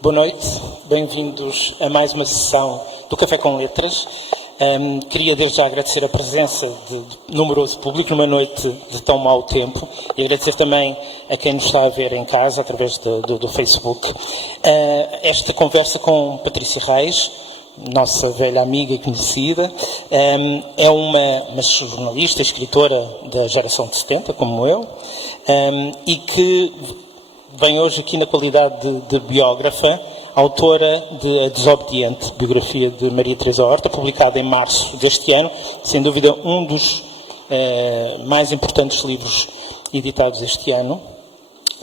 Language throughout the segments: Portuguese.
Boa noite, bem-vindos a mais uma sessão do Café com Letras. Queria desde já agradecer a presença de numeroso público numa noite de tão mau tempo e agradecer também a quem nos está a ver em casa através do Facebook. Esta conversa com Patrícia Reis, nossa velha amiga e conhecida, é uma jornalista, escritora da geração de 70, como eu, e que vem hoje aqui na qualidade de biógrafa, autora de A Desobediente, biografia de Maria Teresa Horta, publicada em março deste ano, sem dúvida um dos mais importantes livros editados este ano,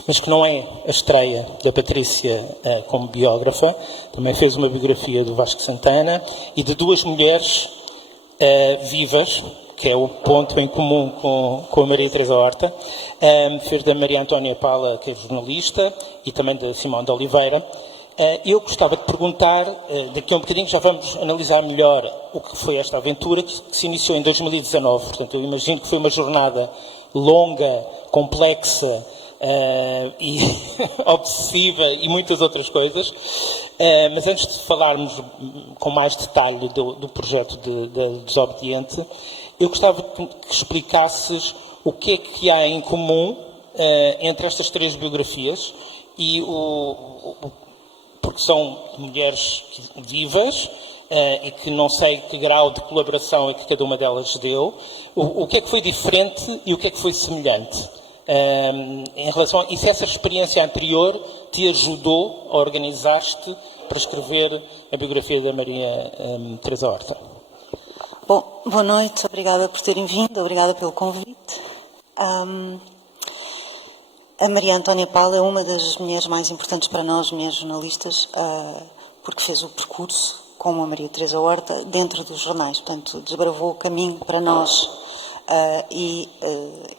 mas que não é a estreia da Patrícia como biógrafa. Também fez uma biografia do Vasco Santana e de duas mulheres vivas, que é o ponto em comum com a Maria Teresa Horta. Fez da Maria Antónia Pala, que é jornalista, e também da Simão de Oliveira. Eu gostava de perguntar, daqui a um bocadinho já vamos analisar melhor o que foi esta aventura, que se iniciou em 2019. Portanto, eu imagino que foi uma jornada longa, complexa, e obsessiva e muitas outras coisas. Mas antes de falarmos com mais detalhe do projeto de Desobediente, eu gostava que explicasses o que é que há em comum entre estas três biografias e porque são mulheres vivas e que não sei que grau de colaboração é que cada uma delas deu. O que é que foi diferente e o que é que foi semelhante? Em relação a, e se essa experiência anterior te ajudou a organizar-te para escrever a biografia da Maria Teresa Horta? Bom, boa noite, obrigada por terem vindo, obrigada pelo convite. A Maria Antónia Pala é uma das mulheres mais importantes para nós, mulheres jornalistas, porque fez o percurso, como a Maria Teresa Horta, dentro dos jornais. Portanto, desbravou o caminho para nós e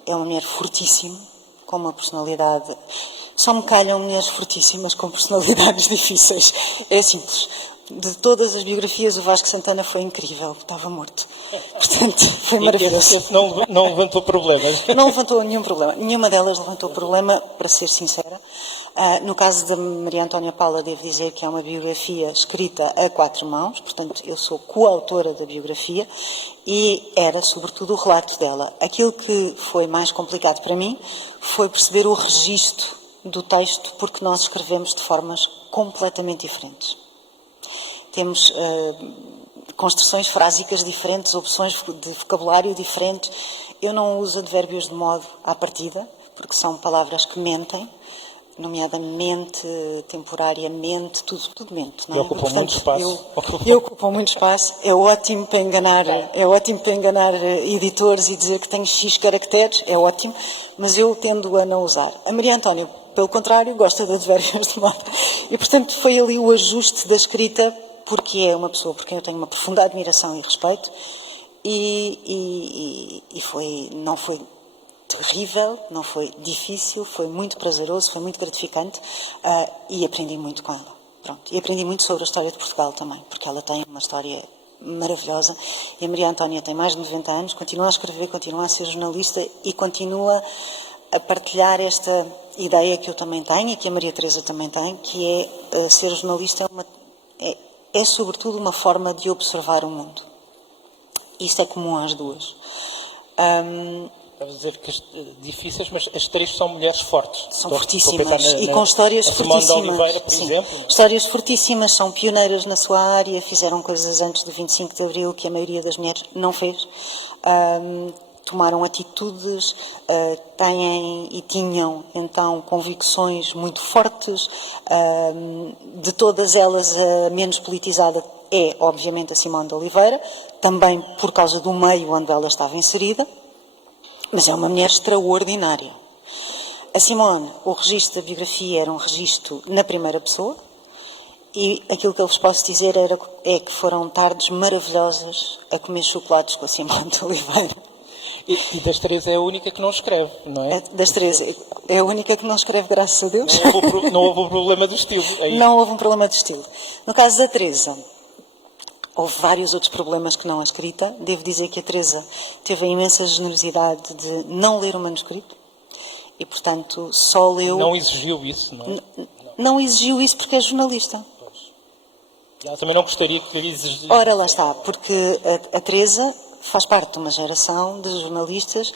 é uma mulher fortíssima, com uma personalidade. Só me calham mulheres fortíssimas com personalidades difíceis. É simples. De todas as biografias, o Vasco Santana foi incrível, estava morto. Portanto, foi maravilhoso. E não levantou problemas? Não levantou nenhum problema. Nenhuma delas levantou problema, para ser sincera. No caso da Maria Antónia Paula, devo dizer que é uma biografia escrita a quatro mãos, portanto, eu sou coautora da biografia e era, sobretudo, o relato dela. Aquilo que foi mais complicado para mim foi perceber o registro do texto, porque nós escrevemos de formas completamente diferentes. Temos construções frásicas diferentes, opções de vocabulário diferentes. Eu não uso advérbios de modo à partida, porque são palavras que mentem, nomeadamente, temporariamente, tudo mente. Não é? Ocupam muito espaço. Ocupam muito espaço. É ótimo para enganar editores e dizer que tenho X caracteres, é ótimo, mas eu tendo a não usar. A Maria Antónia, pelo contrário, gosta de advérbios de modo. E, portanto, foi ali o ajuste da escrita, porque é uma pessoa por quem eu tenho uma profunda admiração e respeito, e não foi terrível, não foi difícil, foi muito prazeroso, foi muito gratificante, e aprendi muito com ela. Pronto. E aprendi muito sobre a história de Portugal também, porque ela tem uma história maravilhosa, e a Maria Antónia tem mais de 90 anos, continua a escrever, continua a ser jornalista e continua a partilhar esta ideia que eu também tenho e que a Maria Teresa também tem, que é ser jornalista é sobretudo uma forma de observar o mundo. Isto é comum às duas. Estás a dizer que difíceis, mas as três são mulheres fortes. São fortíssimas e com histórias fortíssimas. Simão de Oliveira, por exemplo. Histórias fortíssimas, são pioneiras na sua área, fizeram coisas antes do 25 de Abril que a maioria das mulheres não fez. Tomaram atitudes, têm e tinham, então, convicções muito fortes. De todas elas, a menos politizada é, obviamente, a Simão de Oliveira, também por causa do meio onde ela estava inserida, mas é uma mulher extraordinária. A Simone, o registro da biografia era um registro na primeira pessoa, e aquilo que eu vos posso dizer é que foram tardes maravilhosas a comer chocolates com a Simão de Oliveira. E das três é a única que não escreve, não é? Das três é a única que não escreve, graças a Deus. Não houve um problema do estilo. Não houve um problema de estilo. No caso da Teresa, houve vários outros problemas que não a escrita. Devo dizer que a Teresa teve a imensa generosidade de não ler o manuscrito e, portanto, só leu... Não exigiu isso, não é? não exigiu isso porque é jornalista. Ela também não gostaria que lhe exigisse. Ora, lá está, porque a Teresa faz parte de uma geração de jornalistas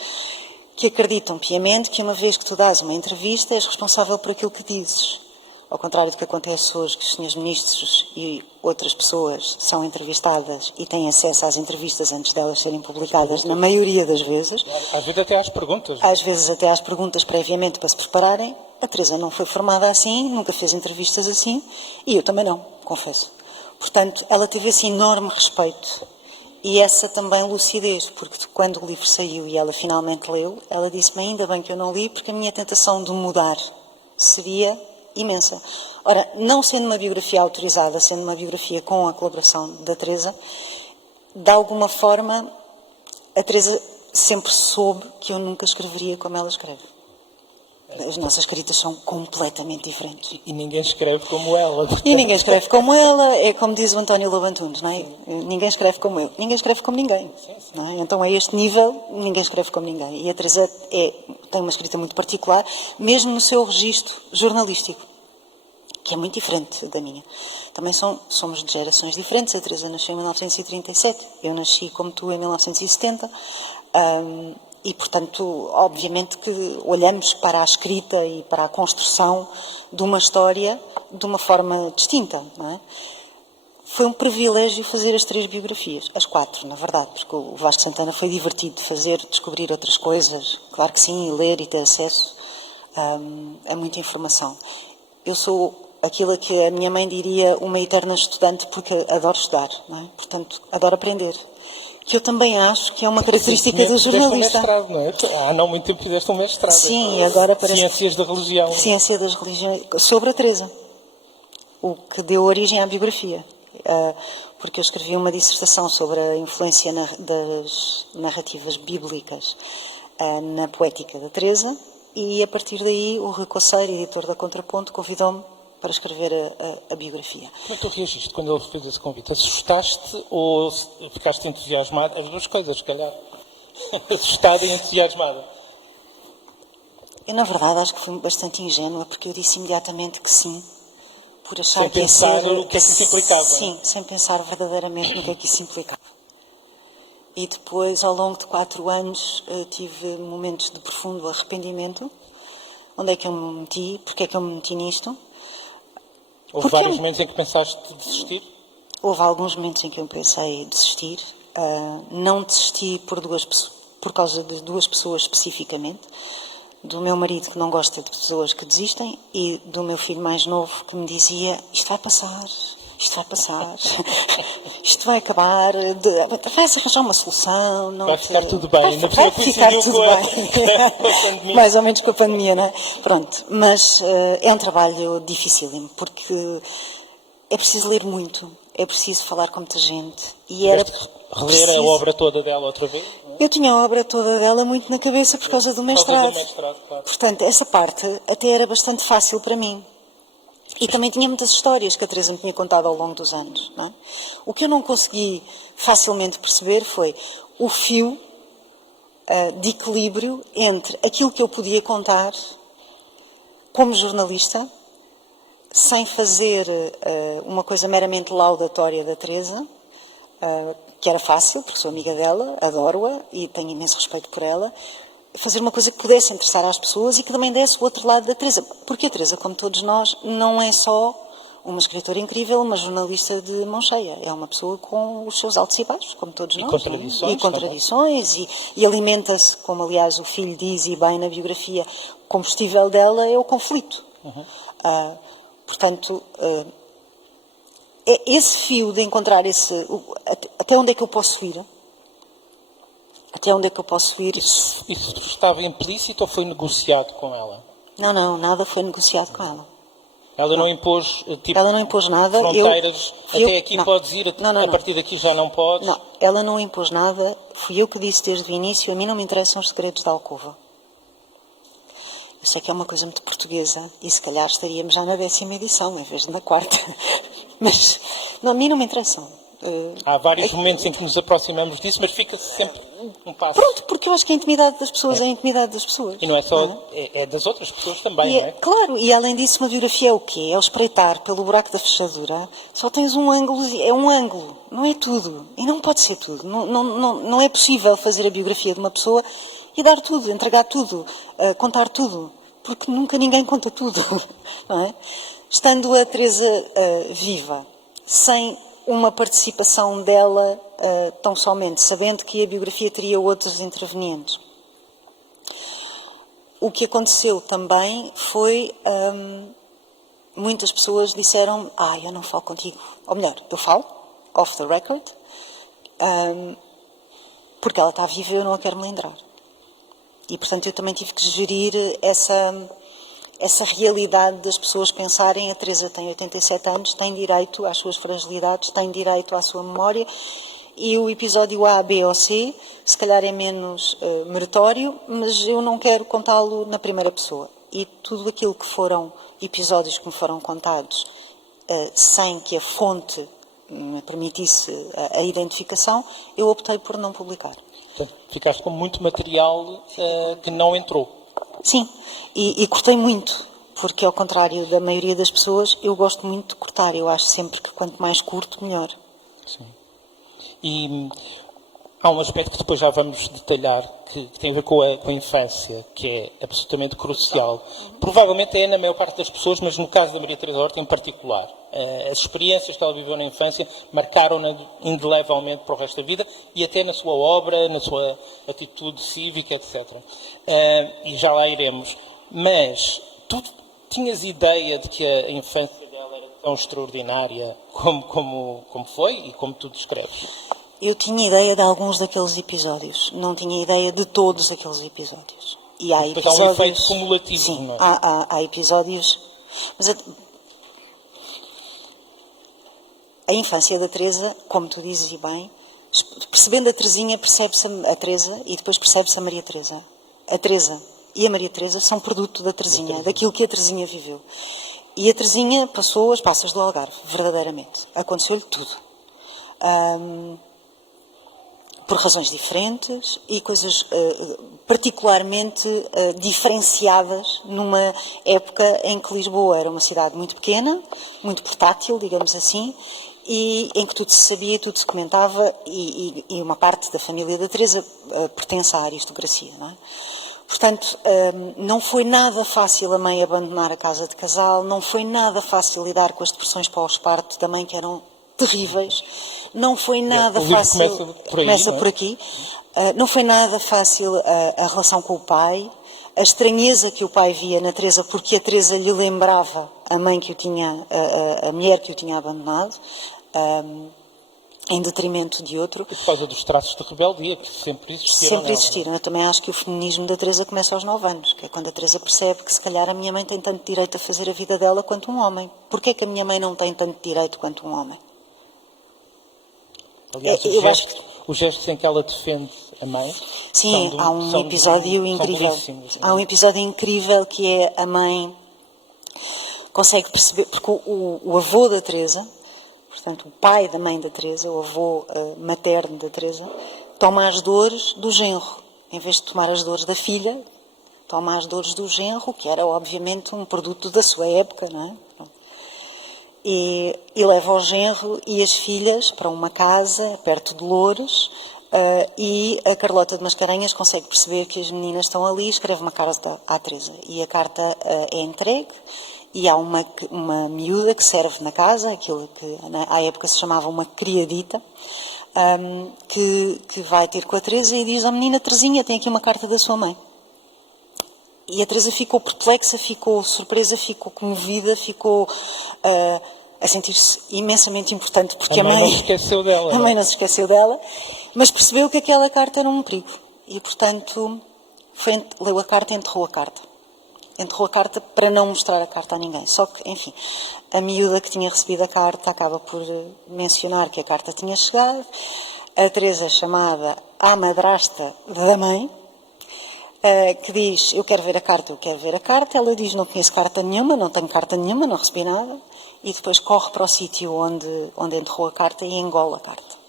que acreditam piamente que uma vez que tu dás uma entrevista és responsável por aquilo que dizes. Ao contrário do que acontece hoje, que os senhores ministros e outras pessoas são entrevistadas e têm acesso às entrevistas antes delas serem publicadas, na maioria das vezes. Às vezes até às perguntas. Às vezes até às perguntas previamente para se prepararem. A Teresa não foi formada assim, nunca fez entrevistas assim, e eu também não, confesso. Portanto, ela teve esse enorme respeito e essa também lucidez, porque quando o livro saiu e ela finalmente leu, ela disse-me, ainda bem que eu não li, porque a minha tentação de mudar seria imensa. Ora, não sendo uma biografia autorizada, sendo uma biografia com a colaboração da Teresa, de alguma forma, a Teresa sempre soube que eu nunca escreveria como ela escreve. As nossas escritas são completamente diferentes. E ninguém escreve como ela. E ninguém escreve como ela, é como diz o António Lobo Antunes, não é? Ninguém escreve como eu, ninguém escreve como ninguém. Não é? Então, a este nível, ninguém escreve como ninguém. E a Teresa tem uma escrita muito particular, mesmo no seu registro jornalístico, que é muito diferente da minha. Também somos de gerações diferentes. A Teresa nasceu em 1937, eu nasci, como tu, em 1970. E, portanto, obviamente que olhamos para a escrita e para a construção de uma história de uma forma distinta, não é? Foi um privilégio fazer as 3 biografias, as 4, na verdade, porque o Vasco Santana foi divertido de fazer, descobrir outras coisas, claro que sim, e ler e ter acesso a muita informação. Eu sou aquilo que a minha mãe diria uma eterna estudante, porque adoro estudar, não é? Portanto, adoro aprender. Que eu também acho que é uma característica do jornalista. Mestrado, não é? Há não muito tempo fizeste um mestrado. Sim, e agora parece... Ciências da religião. Ciência das religiões, sobre a Teresa, o que deu origem à biografia. Porque eu escrevi uma dissertação sobre a influência das narrativas bíblicas na poética da Teresa, e a partir daí o Rui Coceiro, editor da Contraponto, convidou-me para escrever a biografia. Como é que tu reagiste quando ele fez esse convite? Assustaste ou ficaste entusiasmada? As duas coisas, se calhar. Assustada e entusiasmada. Eu, na verdade, acho que fui bastante ingênua, porque eu disse imediatamente que sim, por achar sem que ia pensar ser... no que é que isso implicava. Sim, sem pensar verdadeiramente no que é que isso implicava. E depois, ao longo de 4 anos, tive momentos de profundo arrependimento. Onde é que eu me meti? Porquê é que eu me meti nisto? Houve vários momentos em que pensaste desistir? Houve alguns momentos em que eu pensei desistir. Não desisti por causa de 2 pessoas especificamente. Do meu marido, que não gosta de pessoas que desistem, e do meu filho mais novo, que me dizia, isto vai passar, isto vai acabar, vai-se arranjar uma solução. Não vai ficar tudo bem. Vai ficar tudo bem. Mais ou menos com a pandemia, não é? Pronto, mas é um trabalho dificílimo, porque é preciso ler muito, é preciso falar com muita gente. E era reler a obra toda dela outra vez? Eu tinha a obra toda dela muito na cabeça por causa do mestrado. Claro. Portanto, essa parte até era bastante fácil para mim. E também tinha muitas histórias que a Teresa me tinha contado ao longo dos anos. Não é? O que eu não consegui facilmente perceber foi o fio de equilíbrio entre aquilo que eu podia contar como jornalista, sem fazer uma coisa meramente laudatória da Teresa, que era fácil, porque sou amiga dela, adoro-a e tenho imenso respeito por ela, fazer uma coisa que pudesse interessar às pessoas e que também desse o outro lado da Teresa. Porque a Teresa, como todos nós, não é só uma escritora incrível, uma jornalista de mão cheia. É uma pessoa com os seus altos e baixos, como todos nós. Contradições. E contradições. E alimenta-se, como aliás o filho diz e bem na biografia, o combustível dela é o conflito. Portanto... esse fio de encontrar até onde é que eu posso ir? Até onde é que eu posso ir? Isso estava implícito ou foi negociado com ela? Não, nada foi negociado com ela. Ela não impôs, ela não impôs nada. Fronteiras, até aqui não. Podes ir, não. A partir daqui já não podes? Não, ela não impôs nada. Fui eu que disse desde o início, a mim não me interessam os segredos da alcova. Eu sei que é uma coisa muito portuguesa e se calhar estaríamos já na 10ª edição, em vez de na 4ª. Mas, não, a mim não me interessam. Há vários momentos em que nos aproximamos disso, mas fica-se sempre um passo. Pronto, porque eu acho que a intimidade das pessoas é a intimidade das pessoas. E não é só, não é das outras pessoas também, E não é? claro, e além disso, uma biografia é o quê? É o espreitar pelo buraco da fechadura. Só tens um ângulo, é um ângulo, não é tudo. E não pode ser tudo. Não é possível fazer a biografia de uma pessoa e dar tudo, entregar tudo, contar tudo. Porque nunca ninguém conta tudo, não é? Estando a Teresa viva, sem uma participação dela tão somente, sabendo que a biografia teria outros intervenientes. O que aconteceu também foi, muitas pessoas disseram, eu não falo contigo. Ou melhor, eu falo, off the record, porque ela está viva e eu não a quero me lembrar. E, portanto, eu também tive que gerir essa realidade das pessoas pensarem a Teresa tem 87 anos, tem direito às suas fragilidades, tem direito à sua memória, e o episódio A, B ou C, se calhar é menos meritório, mas eu não quero contá-lo na primeira pessoa. E tudo aquilo que foram episódios que me foram contados sem que a fonte me permitisse a identificação, eu optei por não publicar. Portanto, ficaste com muito material que não entrou. Sim, e cortei muito, porque ao contrário da maioria das pessoas, eu gosto muito de cortar. Eu acho sempre que quanto mais curto, melhor. Sim. E há um aspecto que depois já vamos detalhar, que tem a ver com a infância, que é absolutamente crucial. Provavelmente é na maior parte das pessoas, mas no caso da Maria Teresa Horta em particular. As experiências que ela viveu na infância marcaram-na indelevelmente para o resto da vida e até na sua obra, na sua atitude cívica, etc. E já lá iremos. Mas tu tinhas ideia de que a infância dela era tão extraordinária como foi e como tu descreves? Eu tinha ideia de alguns daqueles episódios, não tinha ideia de todos aqueles episódios. E há episódios... há um efeito cumulativo, sim, não é? há episódios... Mas a infância da Teresa, como tu dizes e bem, percebendo a Teresinha, percebe-se a Teresa e depois percebe-se a Maria Teresa. A Teresa e a Maria Teresa são produto da Teresinha, daquilo que a Teresinha viveu. E a Teresinha passou as passas do Algarve, verdadeiramente. Aconteceu-lhe tudo. Por razões diferentes e coisas particularmente diferenciadas numa época em que Lisboa era uma cidade muito pequena, muito portátil, digamos assim, e em que tudo se sabia, tudo se comentava e uma parte da família da Teresa pertence à aristocracia, não é? Portanto, não foi nada fácil a mãe abandonar a casa de casal, não foi nada fácil lidar com as depressões pós-parto da mãe, que eram terríveis. Não foi nada fácil. Começa por aqui. Não foi nada fácil a relação com o pai, a estranheza que o pai via na Teresa, porque a Teresa lhe lembrava a mãe que o tinha, a mulher que o tinha abandonado, em detrimento de outro. E por causa dos traços de rebeldia, que sempre existiram. Sempre existiram. Eu também acho que o feminismo da Teresa começa aos 9 anos, que é quando a Teresa percebe que se calhar a minha mãe tem tanto direito a fazer a vida dela quanto um homem. Porquê é que a minha mãe não tem tanto direito quanto um homem? Aliás, os gestos em que ela defende a mãe. Sim, há um episódio incrível. Há um episódio incrível que é a mãe consegue perceber, porque o avô da Teresa, portanto o pai da mãe da Teresa, o avô materno da Teresa, toma as dores do genro, em vez de tomar as dores da filha, toma as dores do genro, que era obviamente um produto da sua época, não é? E leva o genro e as filhas para uma casa perto de Loures, e a Carlota de Mascarenhas consegue perceber que as meninas estão ali e escreve uma carta à Teresa. E a carta é entregue e há uma miúda que serve na casa, aquilo que à época se chamava uma criadita, que vai ter com a Teresa e diz à menina: Teresinha, tem aqui uma carta da sua mãe. E a Teresa ficou perplexa, ficou surpresa, ficou comovida, ficou a sentir-se imensamente importante, porque a mãe não se esqueceu dela. A mãe não se esqueceu dela, mas percebeu que aquela carta era um perigo. E, portanto, leu a carta e enterrou a carta. Enterrou a carta para não mostrar a carta a ninguém. Só que, enfim, a miúda que tinha recebido a carta acaba por mencionar que a carta tinha chegado. A Teresa é chamada à madrasta da mãe. que diz, eu quero ver a carta, eu quero ver a carta. Ela diz, não conheço carta nenhuma, não tenho carta nenhuma, não recebi nada. E depois corre para o sítio onde enterrou a carta e engola a carta.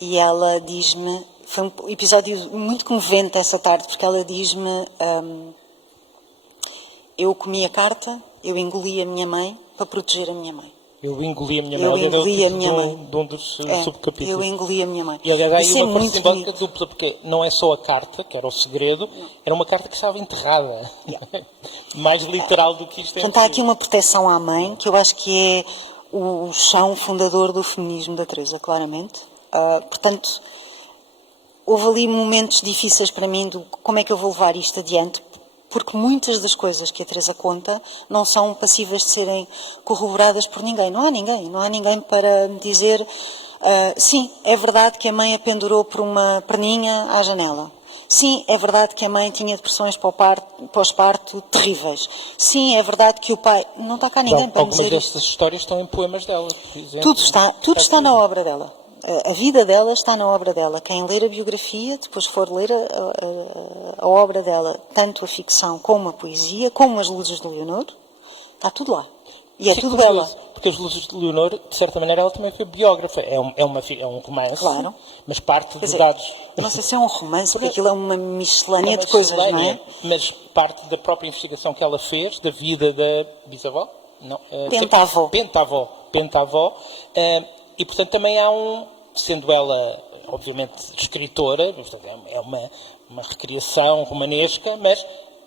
E ela diz-me, foi um episódio muito comovente essa tarde, porque ela diz-me, eu comi a carta, eu engoli a minha mãe para proteger a minha mãe. Eu engoli a minha mãe. Eu engoli a minha mãe. De um dos subcapítulos. Eu engoli a minha mãe. E aliás, há aí Isso é uma muito simbólica bonito. dupla, porque não é só a carta, que era o segredo, era uma carta que estava enterrada. Mais literal do que isto é. Portanto, há aqui uma proteção à mãe, que eu acho que é o chão fundador do feminismo da Teresa, claramente. Portanto, houve ali momentos difíceis para mim de como é que eu vou levar isto adiante, porque muitas das coisas que a Teresa conta não são passíveis de serem corroboradas por ninguém. Não há ninguém para me dizer sim, é verdade que a mãe a pendurou por uma perninha à janela. Sim, é verdade que a mãe tinha depressões pós-parto terríveis. Sim, é verdade que o pai... Não está cá ninguém para me dizer algumas isto. dessas histórias estão em poemas dela, por exemplo. Tudo está na obra dela. A vida dela está na obra dela. Quem ler a biografia, depois for ler a obra dela, tanto a ficção como a poesia, como as Luzes de Leonor, está tudo lá. E é Sim, tudo curioso, ela. Porque as Luzes de Leonor, de certa maneira, ela também foi biógrafa. É um romance, Claro. mas parte Quer dos dizer, dados... eu não sei se é um romance, porque aquilo é uma miscelânea Uma de coisas, não é? miscelânea, mas parte da própria investigação que ela fez, da vida da bisavó? Não, Pentavó. Pentavó. E, portanto, também há sendo ela, obviamente, escritora, é uma recriação romanesca, mas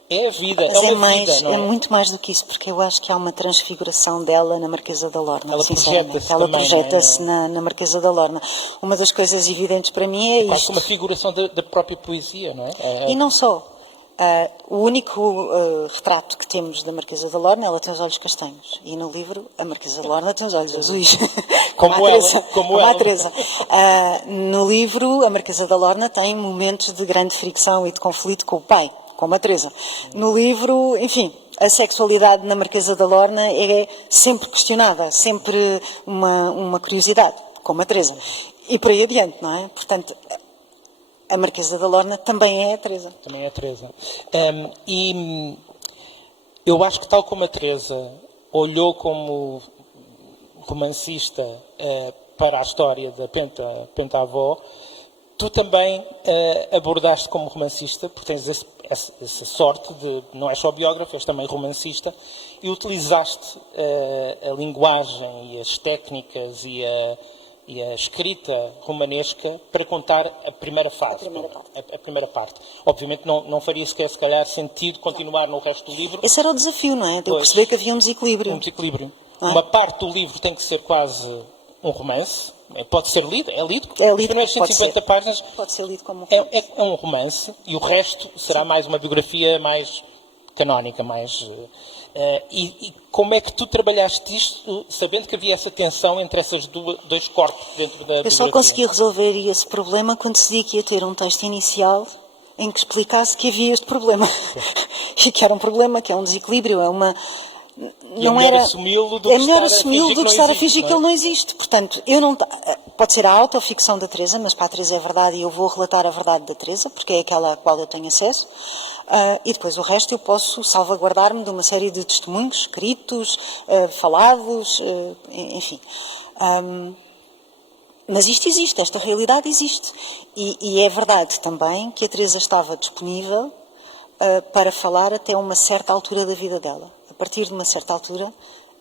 é a vida, Mas é uma vida, não é? é muito mais do que isso, porque eu acho que há uma transfiguração dela na Marquesa da Lorna, Ela sinceramente. projeta-se Ela também, projeta-se não é? na Marquesa da Lorna. Uma das coisas evidentes para mim é Quase isto. como uma figuração da própria poesia, não é? E não só. O único retrato que temos da Marquesa da Lorna, ela tem os olhos castanhos. E no livro, a Marquesa da Lorna tem os olhos azuis. Como ela, como a ela. Teresa. No livro, a Marquesa da Lorna tem momentos de grande fricção e de conflito com o pai, como a Teresa. No livro, enfim, a sexualidade na Marquesa da Lorna é sempre questionada, sempre uma curiosidade, como a Teresa. E por aí adiante, não é? Portanto, a Marquesa da Lorna também é a Teresa. Também é a Teresa. E eu acho que, tal como a Teresa olhou como romancista para a história da Pentavó, tu também abordaste como romancista, porque tens essa sorte de não és só biógrafo, és também romancista, e utilizaste a linguagem e as técnicas e a escrita romanesca para contar a primeira fase. A primeira parte. Obviamente não faria sequer, se calhar, sentido continuar no resto do livro. Esse era o desafio, não é? De eu perceber que havia um desequilíbrio. Um desequilíbrio. É? Uma parte do livro tem que ser quase um romance. Pode ser lido, é lido. É lido, Os primeiros 150 páginas pode ser lido como um romance. É um romance e o resto será mais uma biografia mais canónica, mais... E como é que tu trabalhaste isto, sabendo que havia essa tensão entre esses dois corpos dentro da biografia? Eu só consegui resolver esse problema quando decidi que ia ter um texto inicial em que explicasse que havia este problema. E que era um problema, que é um desequilíbrio, é uma... Não é melhor assumi-lo do que estar a fingir que ele não existe. Portanto, pode ser a autoficção da Teresa, mas para a Teresa é verdade e eu vou relatar a verdade da Teresa, porque é aquela a qual eu tenho acesso. E depois o resto eu posso salvaguardar-me de uma série de testemunhos escritos, falados, enfim. Mas isto existe, esta realidade existe. E é verdade também que a Teresa estava disponível para falar até uma certa altura da vida dela. A partir de uma certa altura,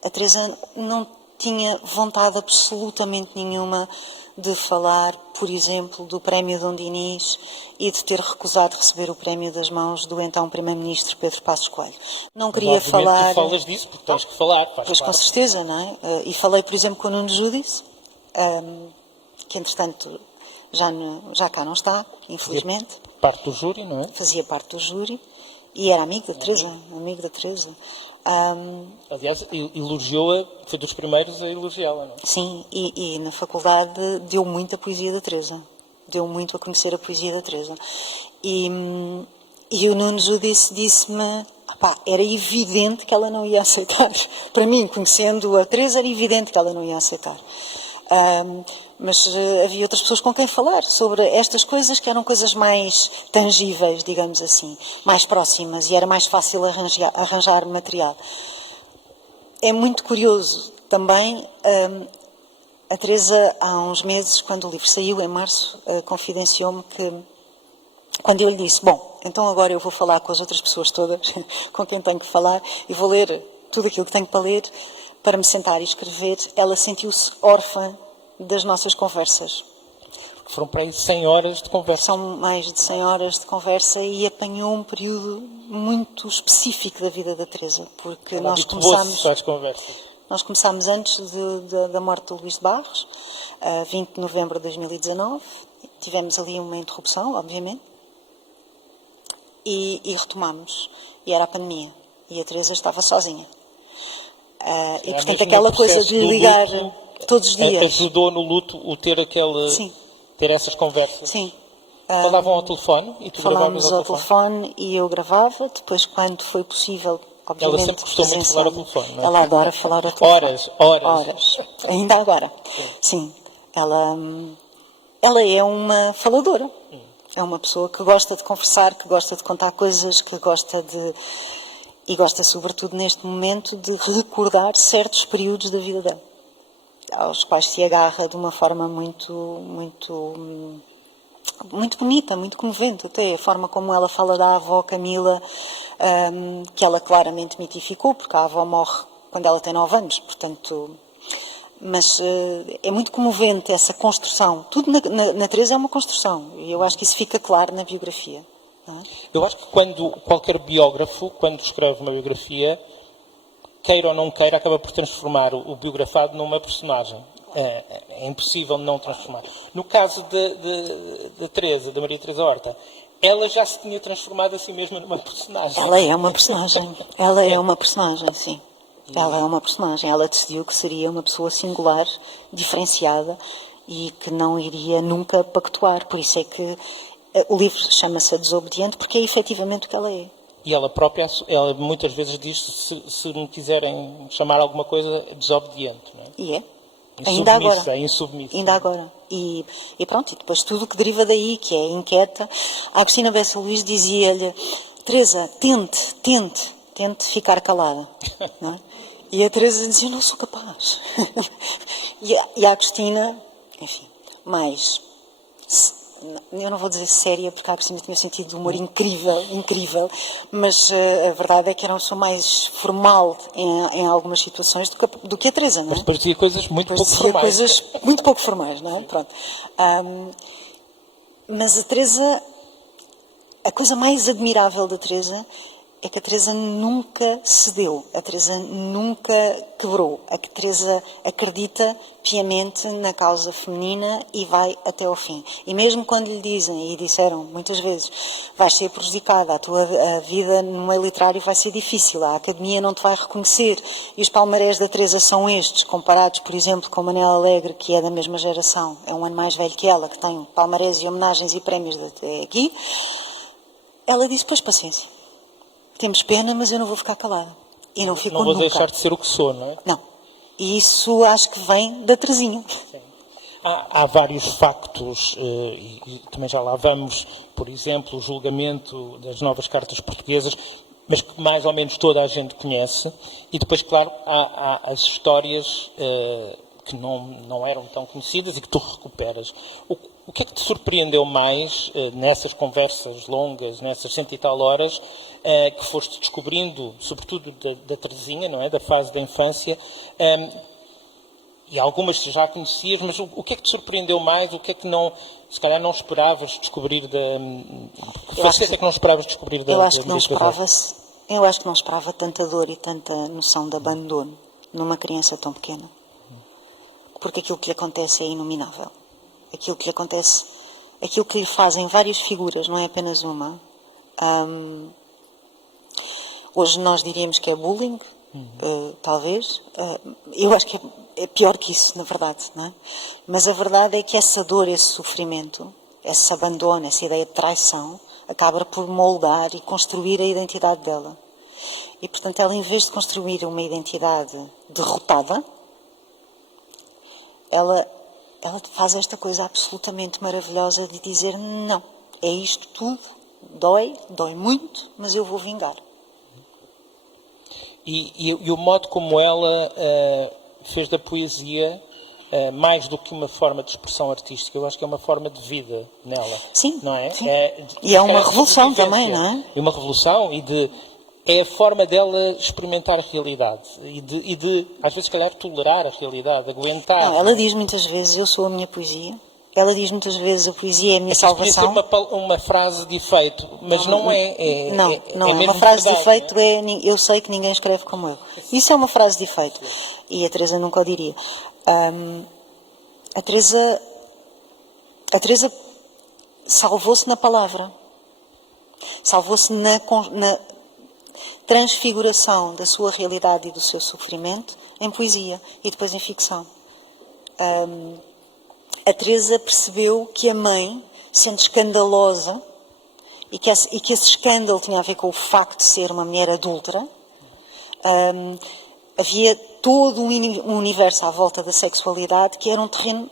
a Teresa não tinha vontade absolutamente nenhuma de falar, por exemplo, do prémio Dom Dinis e de ter recusado receber o prémio das mãos do então Primeiro-Ministro Pedro Passos Coelho. Não queria falar... Tu falas disso porque tens que falar. Pois, claro. Com certeza, não é? E falei, por exemplo, com o Nuno Júdice, que entretanto já cá não está, infelizmente. Fazia parte do júri, não é? Fazia parte do júri e era amigo da Teresa. Aliás, elogiou-a, foi dos primeiros a elogiá-la, não é? Sim, e na faculdade deu muito a poesia da Teresa. Deu muito a conhecer a poesia da Teresa. E o Nuno Júdice disse-me, era evidente que ela não ia aceitar. Para mim, conhecendo a Teresa, era evidente que ela não ia aceitar. Mas havia outras pessoas com quem falar sobre estas coisas que eram coisas mais tangíveis, digamos assim, mais próximas, e era mais fácil arranjar material. É muito curioso também, a Teresa, há uns meses, quando o livro saiu, em março, confidenciou-me que, quando eu lhe disse, bom, então agora eu vou falar com as outras pessoas todas, com quem tenho que falar, e vou ler tudo aquilo que tenho para ler, para me sentar e escrever, ela sentiu-se órfã das nossas conversas. Foram para aí 100 horas de conversa. São mais de 100 horas de conversa e apanhou um período muito específico da vida da Teresa, porque Ela nós habituou-se às conversas. Nós começámos antes da morte do Luís de Barros, 20 de novembro de 2019. Tivemos ali uma interrupção, obviamente, e retomámos. E era a pandemia. E a Teresa estava sozinha. E, portanto, aquela coisa de ligar luto, todos os dias. Ajudou no luto o ter Sim. ter essas conversas. Sim. Falavam ao telefone e tu gravavas Falámos ao ao telefone e eu gravava. Depois, quando foi possível, obviamente, ela sempre gostou muito de falar ao telefone, não é? Ela adora falar ao telefone. Horas. Ainda agora. Sim. Ela é uma faladora. É uma pessoa que gosta de conversar, que gosta de contar coisas, que gosta de... E gosta, sobretudo, neste momento, de recordar certos períodos da vida dela, aos quais se agarra de uma forma muito bonita, muito comovente. Até a forma como ela fala da avó Camila, que ela claramente mitificou, porque a avó morre quando ela tem 9 anos, portanto... Mas é muito comovente essa construção. Tudo na Teresa é uma construção, e eu acho que isso fica claro na biografia. Não é? Eu acho que qualquer biógrafo, quando escreve uma biografia, queira ou não queira, acaba por transformar o biografado numa personagem. É impossível não transformar. No caso da Teresa, da Maria Teresa Horta, ela já se tinha transformado a si mesma numa personagem. Ela é uma personagem. Ela é uma personagem, sim. Ela é uma personagem. Ela decidiu que seria uma pessoa singular, diferenciada e que não iria nunca pactuar. Por isso é que o livro chama-se A Desobediente, porque é efetivamente o que ela é. E ela própria, ela muitas vezes diz, se me quiserem chamar alguma coisa, desobediente, não é? E é. Ainda agora. Insubmissa. Ainda agora. E pronto, e depois tudo o que deriva daí, que é inquieta. A Agostina Bessa Luís dizia-lhe, Teresa, tente ficar calada. Não é? E a Teresa dizia, não sou capaz. E a Agostina, enfim, mais... Eu não vou dizer séria, porque a Agostina tinha um sentido de humor incrível, mas a verdade é que era uma pessoa mais formal em algumas situações do que a Teresa, não é? Mas parecia coisas muito pouco formais. Coisas muito pouco formais, não é? Pronto. Mas a Teresa, a coisa mais admirável da Teresa é que a Teresa nunca cedeu, a Teresa nunca quebrou, a Teresa acredita piamente na causa feminina e vai até ao fim. E mesmo quando lhe dizem, e disseram muitas vezes, vais ser prejudicada, a vida no meio literário vai ser difícil, a academia não te vai reconhecer, e os palmarés da Teresa são estes, comparados, por exemplo, com Manela Alegre, que é da mesma geração, é um ano mais velho que ela, que tem palmarés e homenagens e prémios até aqui, ela disse, pois paciência. Temos pena, mas eu não vou ficar calada. E não fico nunca. Não vou deixar de ser o que sou, não é? Não. E isso acho que vem da Teresinha. Sim. Há vários factos, e também já lá vamos, por exemplo, o julgamento das novas cartas portuguesas, mas que mais ou menos toda a gente conhece. E depois, claro, há as histórias que não eram tão conhecidas e que tu recuperas. O que é que te surpreendeu mais nessas conversas longas, nessas 100 e tal horas, que foste descobrindo, sobretudo da Teresinha, não é? Da fase da infância, e algumas tu já conhecias, mas o que é que te surpreendeu mais? O que é que se calhar não esperavas descobrir que faceta é que não esperavas descobrir da Eu acho que não esperava tanta dor e tanta noção de abandono numa criança tão pequena. Porque aquilo que lhe acontece é inominável. Aquilo que lhe acontece, aquilo que lhe fazem várias figuras, não é apenas uma. Hoje nós diríamos que é bullying, talvez. Eu acho que é pior que isso, na verdade, não é? Mas a verdade é que essa dor, esse sofrimento, esse abandono, essa ideia de traição, acaba por moldar e construir a identidade dela. E, portanto, ela, em vez de construir uma identidade derrotada, ela ela faz esta coisa absolutamente maravilhosa de dizer não, é isto tudo, dói muito, mas eu vou vingar. E o modo como ela fez da poesia mais do que uma forma de expressão artística, eu acho que é uma forma de vida nela. Sim, não é? Sim. E é uma revolução também, não é? É uma revolução é a forma dela experimentar a realidade e de às vezes, se calhar, tolerar a realidade, aguentar. Não, ela diz muitas vezes, eu sou a minha poesia. Ela diz muitas vezes, a poesia é a minha salvação. Podia ser uma frase de efeito, mas não é. Não é. Mesmo Uma frase verdade, de efeito é eu sei que ninguém escreve como eu. Isso é uma frase de efeito. E a Teresa nunca o diria. A Teresa salvou-se na palavra. Salvou-se na transfiguração da sua realidade e do seu sofrimento em poesia e depois em ficção. A Teresa percebeu que a mãe, sendo escandalosa, e que esse escândalo tinha a ver com o facto de ser uma mulher adúltera, havia todo um universo à volta da sexualidade que era um terreno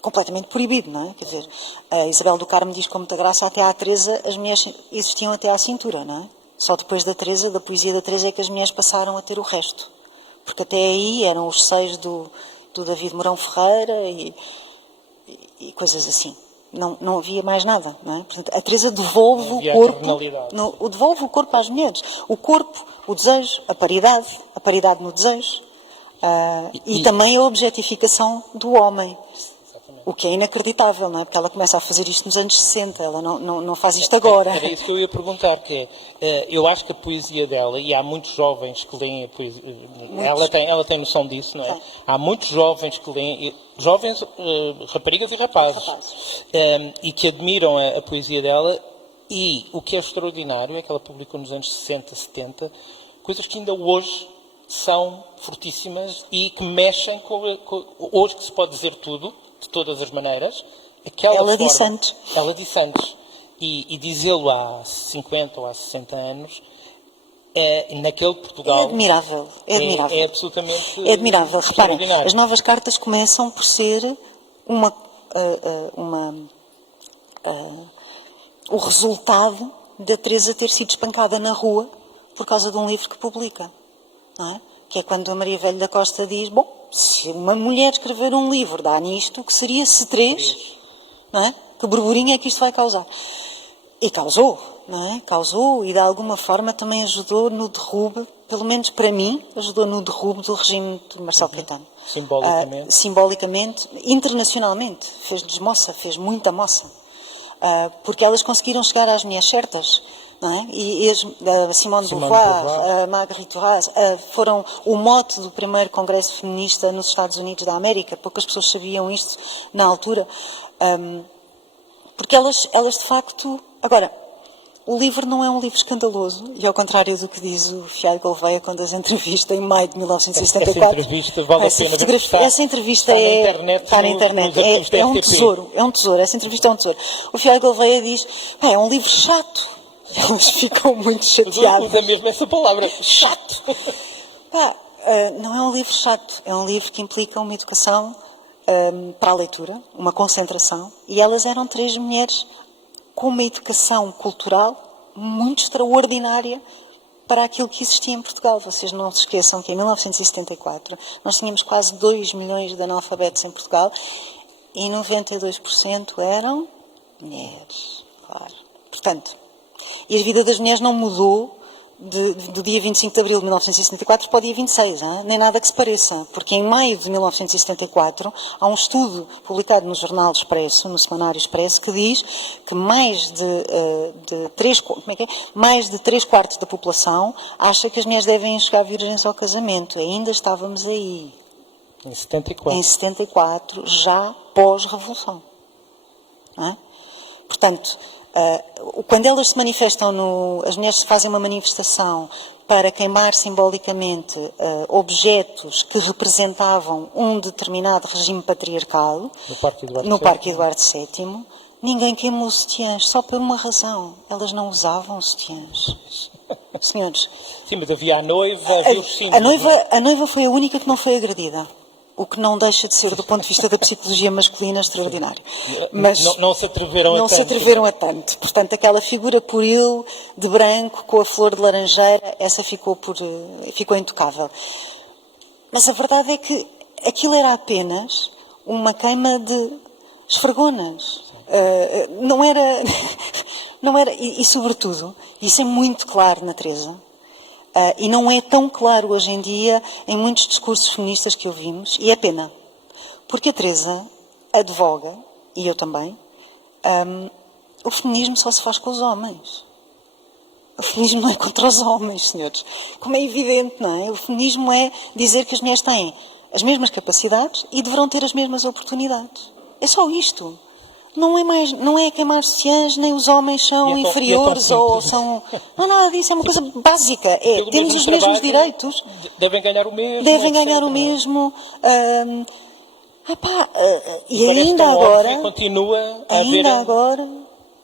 completamente proibido, não é? Quer dizer, a Isabel do Carmo diz com muita graça, até à Teresa as mulheres existiam até à cintura, não é? Só depois da poesia da Teresa é que as mulheres passaram a ter o resto. Porque até aí eram os seios do David Mourão Ferreira e coisas assim. Não havia mais nada, não é? Portanto, a Teresa devolve o corpo às mulheres. O corpo, o desejo, a paridade no desejo e também a objetificação do homem. O que é inacreditável, não é? Porque ela começa a fazer isto nos anos 60, ela não faz isto agora. Era isso que eu ia perguntar, que eu acho que a poesia dela, e há muitos jovens que leem a poesia, ela tem noção disso, não é? Sim. Há muitos jovens que leem, jovens, raparigas e rapazes, e que admiram a poesia dela, e o que é extraordinário é que ela publicou nos anos 60, 70, coisas que ainda hoje são fortíssimas e que mexem hoje que se pode dizer tudo, de todas as maneiras. Ela disse antes. Ela disse antes. E dizê-lo há 50 ou há 60 anos, naquele Portugal... É admirável. É absolutamente... É admirável. Reparem, as novas cartas começam por ser o resultado da Teresa ter sido espancada na rua por causa de um livro que publica. Não é? Que é quando a Maria Velho da Costa diz, se uma mulher escrever um livro dá nisto, que seria se 3, não é? Que burburinho é que isto vai causar? E causou, não é? Causou e de alguma forma também ajudou no derrube, pelo menos para mim, ajudou no derrube do regime de Marcelo Caetano. Simbolicamente. Internacionalmente. Fez-lhes moça, fez muita moça. Porque elas conseguiram chegar às mulheres certas. Não é? E a Simone de Beauvoir, a Marguerite Duras, foram o mote do primeiro congresso feminista nos Estados Unidos da América. Poucas pessoas sabiam isto na altura. Porque elas de facto... Agora, o livro não é um livro escandaloso, e ao contrário do que diz o Fialho Gouveia quando as entrevista em maio de 1974... Essa entrevista vale a pena. Essa entrevista está na internet. É um tesouro. Essa entrevista é um tesouro. O Fialho Gouveia diz, é um livro chato. Elas ficam muito chateadas. Usa mesmo essa palavra, chato. Não é um livro chato, é um livro que implica uma educação para a leitura, uma concentração, e elas eram 3 mulheres com uma educação cultural muito extraordinária para aquilo que existia em Portugal. Vocês não se esqueçam que em 1974 nós tínhamos quase 2 milhões de analfabetos em Portugal e 92% eram mulheres, claro. Portanto, e a vida das mulheres não mudou do dia 25 de abril de 1974 para o dia 26, nem nada que se pareça, porque em maio de 1974 há um estudo publicado no Jornal Expresso, no Semanário Expresso, que diz que mais de 3/4 da população acha que as mulheres devem chegar virgens ao casamento. Ainda estávamos aí. Em 74. Em 74, já pós-revolução. Portanto... quando elas se manifestam as mulheres fazem uma manifestação para queimar simbolicamente objetos que representavam um determinado regime patriarcal no Parque Eduardo VII, ninguém queimou sutiãs, só por uma razão, elas não usavam sutiãs. Senhores, sim, mas havia a noiva, havia os símbolos. A noiva foi a única que não foi agredida. O que não deixa de ser, do ponto de vista da psicologia masculina, extraordinário. Mas não se atreveram não a tanto. se atreveram a tanto. Portanto, aquela figura pueril, de branco, com a flor de laranjeira, essa ficou intocável. Mas a verdade é que aquilo era apenas uma queima de esfregonas. Não era... e sobretudo, isso é muito claro na Teresa, e não é tão claro hoje em dia em muitos discursos feministas que ouvimos, e é pena. Porque a Teresa advoga, e eu também, o feminismo só se faz com os homens. O feminismo não é contra os homens, senhores. Como é evidente, não é? O feminismo é dizer que as mulheres têm as mesmas capacidades e deverão ter as mesmas oportunidades. É só isto. Não é queimar ciãs, nem os homens são inferiores ou são... Não, nada disso, é uma coisa básica. Temos os mesmos direitos. Devem ganhar o mesmo. Devem ganhar o mesmo. E ainda agora... Continua a ainda haver agora,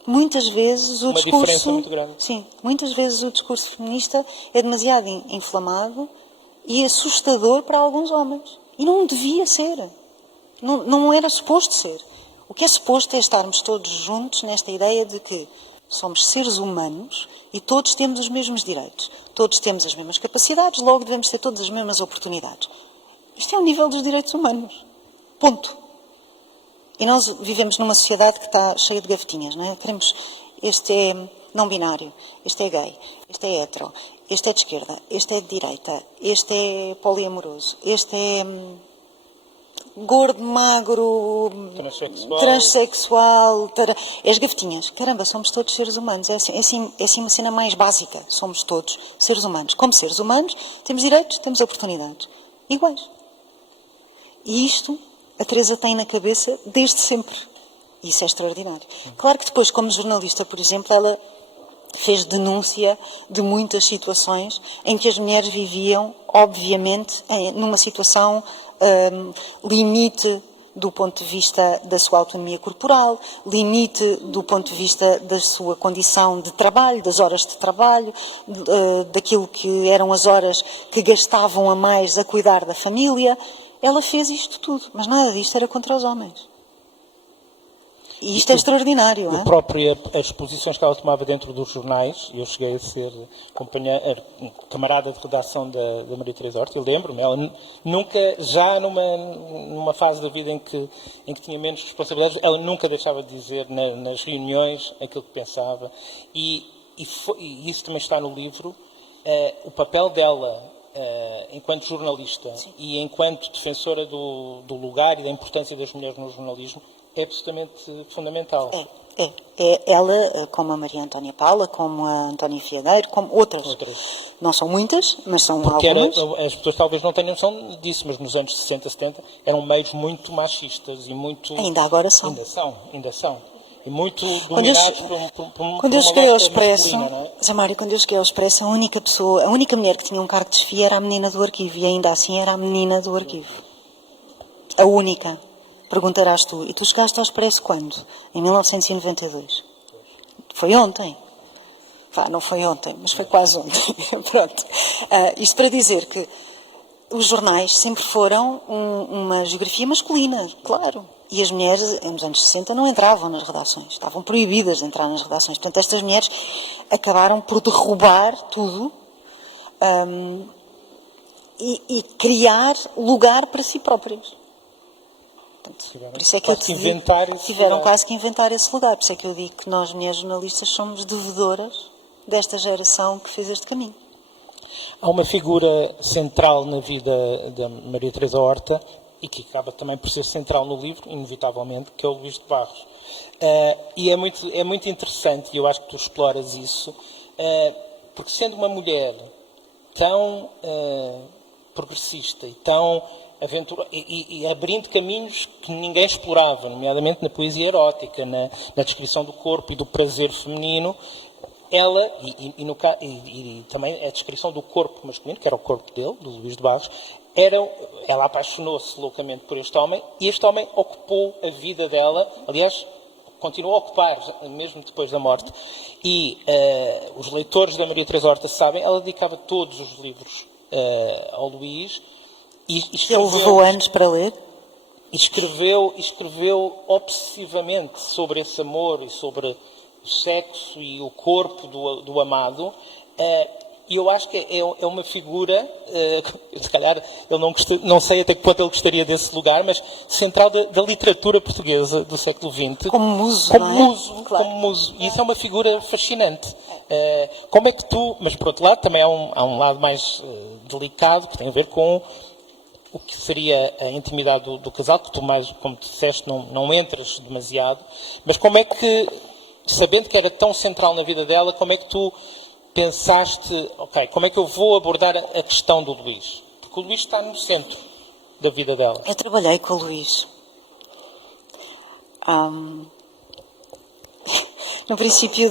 muitas vezes o uma diferença muito grande. Sim, muitas vezes o discurso feminista é demasiado inflamado e assustador para alguns homens. E não devia ser. Não era suposto ser. O que é suposto é estarmos todos juntos nesta ideia de que somos seres humanos e todos temos os mesmos direitos. Todos temos as mesmas capacidades, logo devemos ter todas as mesmas oportunidades. Isto é o nível dos direitos humanos. Ponto. E nós vivemos numa sociedade que está cheia de gavetinhas, não é? Este é não binário, este é gay, este é hetero, este é de esquerda, este é de direita, este é poliamoroso, este é... gordo, magro, transexual, as gavetinhas. Caramba, somos todos seres humanos. É assim uma cena mais básica. Somos todos seres humanos. Como seres humanos, temos direitos, temos oportunidades. Iguais. E isto a Teresa tem na cabeça desde sempre. E isso é extraordinário. Claro que depois, como jornalista, por exemplo, ela fez denúncia de muitas situações em que as mulheres viviam, obviamente, numa situação limite do ponto de vista da sua autonomia corporal, limite do ponto de vista da sua condição de trabalho, das horas de trabalho, daquilo que eram as horas que gastavam a mais a cuidar da família. Ela fez isto tudo, mas nada disto era contra os homens. E isto é extraordinário, não é? As posições que ela tomava dentro dos jornais, eu cheguei a ser camarada de redação da Maria Teresa Horta, eu lembro-me, ela nunca, já numa fase da vida em que tinha menos responsabilidades, ela nunca deixava de dizer nas reuniões aquilo que pensava, e isso também está no livro, o papel dela enquanto jornalista e enquanto defensora do lugar e da importância das mulheres no jornalismo é absolutamente fundamental. Ela, como a Maria Antónia Paula, como a Antónia Fiagueiro, como outras. Não são muitas, mas são algumas. As pessoas talvez não tenham noção disso, mas nos anos 60, 70 eram meios muito machistas e muito... Ainda agora são. Ainda são. E muito dominados quando eu cheguei ao Expresso, Zé Mário, quando eu cheguei ao Expresso, a única mulher que tinha um cargo de chefia era a menina do arquivo, e ainda assim era a menina do arquivo. A única. Perguntarás tu, e tu chegaste ao Expresso quando? Em 1992. Foi ontem. Não foi ontem, mas foi quase ontem. Pronto. Isto para dizer que os jornais sempre foram uma geografia masculina, claro. E as mulheres, nos anos 60, não entravam nas redações. Estavam proibidas de entrar nas redações. Portanto, estas mulheres acabaram por derrubar tudo e criar lugar para si próprias. Portanto, por isso é que tiveram quase que inventar esse lugar. Por isso é que eu digo que nós, mulheres jornalistas, somos devedoras desta geração que fez este caminho. Há uma figura central na vida da Maria Teresa Horta e que acaba também por ser central no livro, inevitavelmente, que é o Luís de Barros. E é muito interessante, e eu acho que tu exploras isso, porque sendo uma mulher tão progressista e tão aventura e abrindo caminhos que ninguém explorava, nomeadamente na poesia erótica, na descrição do corpo e do prazer feminino, ela, e também a descrição do corpo masculino, que era o corpo dele, do Luís de Barros, ela apaixonou-se loucamente por este homem, e este homem ocupou a vida dela, aliás, continuou a ocupar, mesmo depois da morte, e os leitores da Maria Teresa Horta sabem, ela dedicava todos os livros ao Luís, E Que ele levou anos para ler. escreveu obsessivamente sobre esse amor e sobre o sexo e o corpo do amado. E eu acho que é uma figura, se calhar ele não sei até que ponto ele gostaria desse lugar, mas central da literatura portuguesa do século XX. Como muso, Como não é? muso, Claro. como muso. E isso é uma figura fascinante. Como é que tu... Mas, por outro lado, também há um lado mais delicado, que tem a ver com o que seria a intimidade do casal, que tu mais, como tu disseste, não entras demasiado. Mas como é que, sabendo que era tão central na vida dela, como é que tu pensaste, ok, como é que eu vou abordar a questão do Luís? Porque o Luís está no centro da vida dela. Eu trabalhei com o Luís. No princípio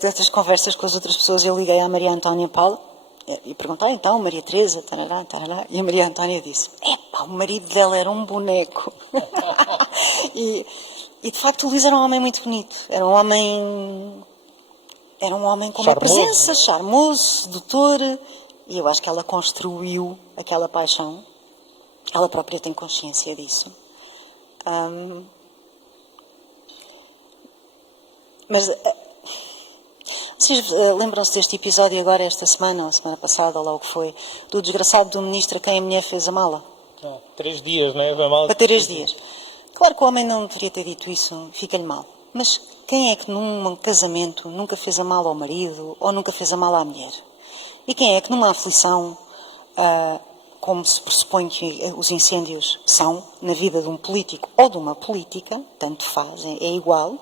destas conversas com as outras pessoas, eu liguei à Maria Antónia Paula e perguntei, então, Maria Teresa, tarará, tarará, e a Maria Antónia disse, o marido dela era um boneco. e de facto o Luís era um homem muito bonito. Era um homem com uma presença, charmoso, sedutor, e eu acho que ela construiu aquela paixão. Ela própria tem consciência disso. Mas vocês lembram-se deste episódio agora, esta semana, ou semana passada, ou lá o que foi, do desgraçado do ministro a quem a mulher fez a mala? 3 dias, não é? A mala... Para 3 dias. Claro que o homem não deveria ter dito isso, fica-lhe mal. Mas quem é que num casamento nunca fez a mala ao marido ou nunca fez a mala à mulher? E quem é que numa aflição, como se pressupõe que os incêndios são na vida de um político ou de uma política, tanto faz, é igual,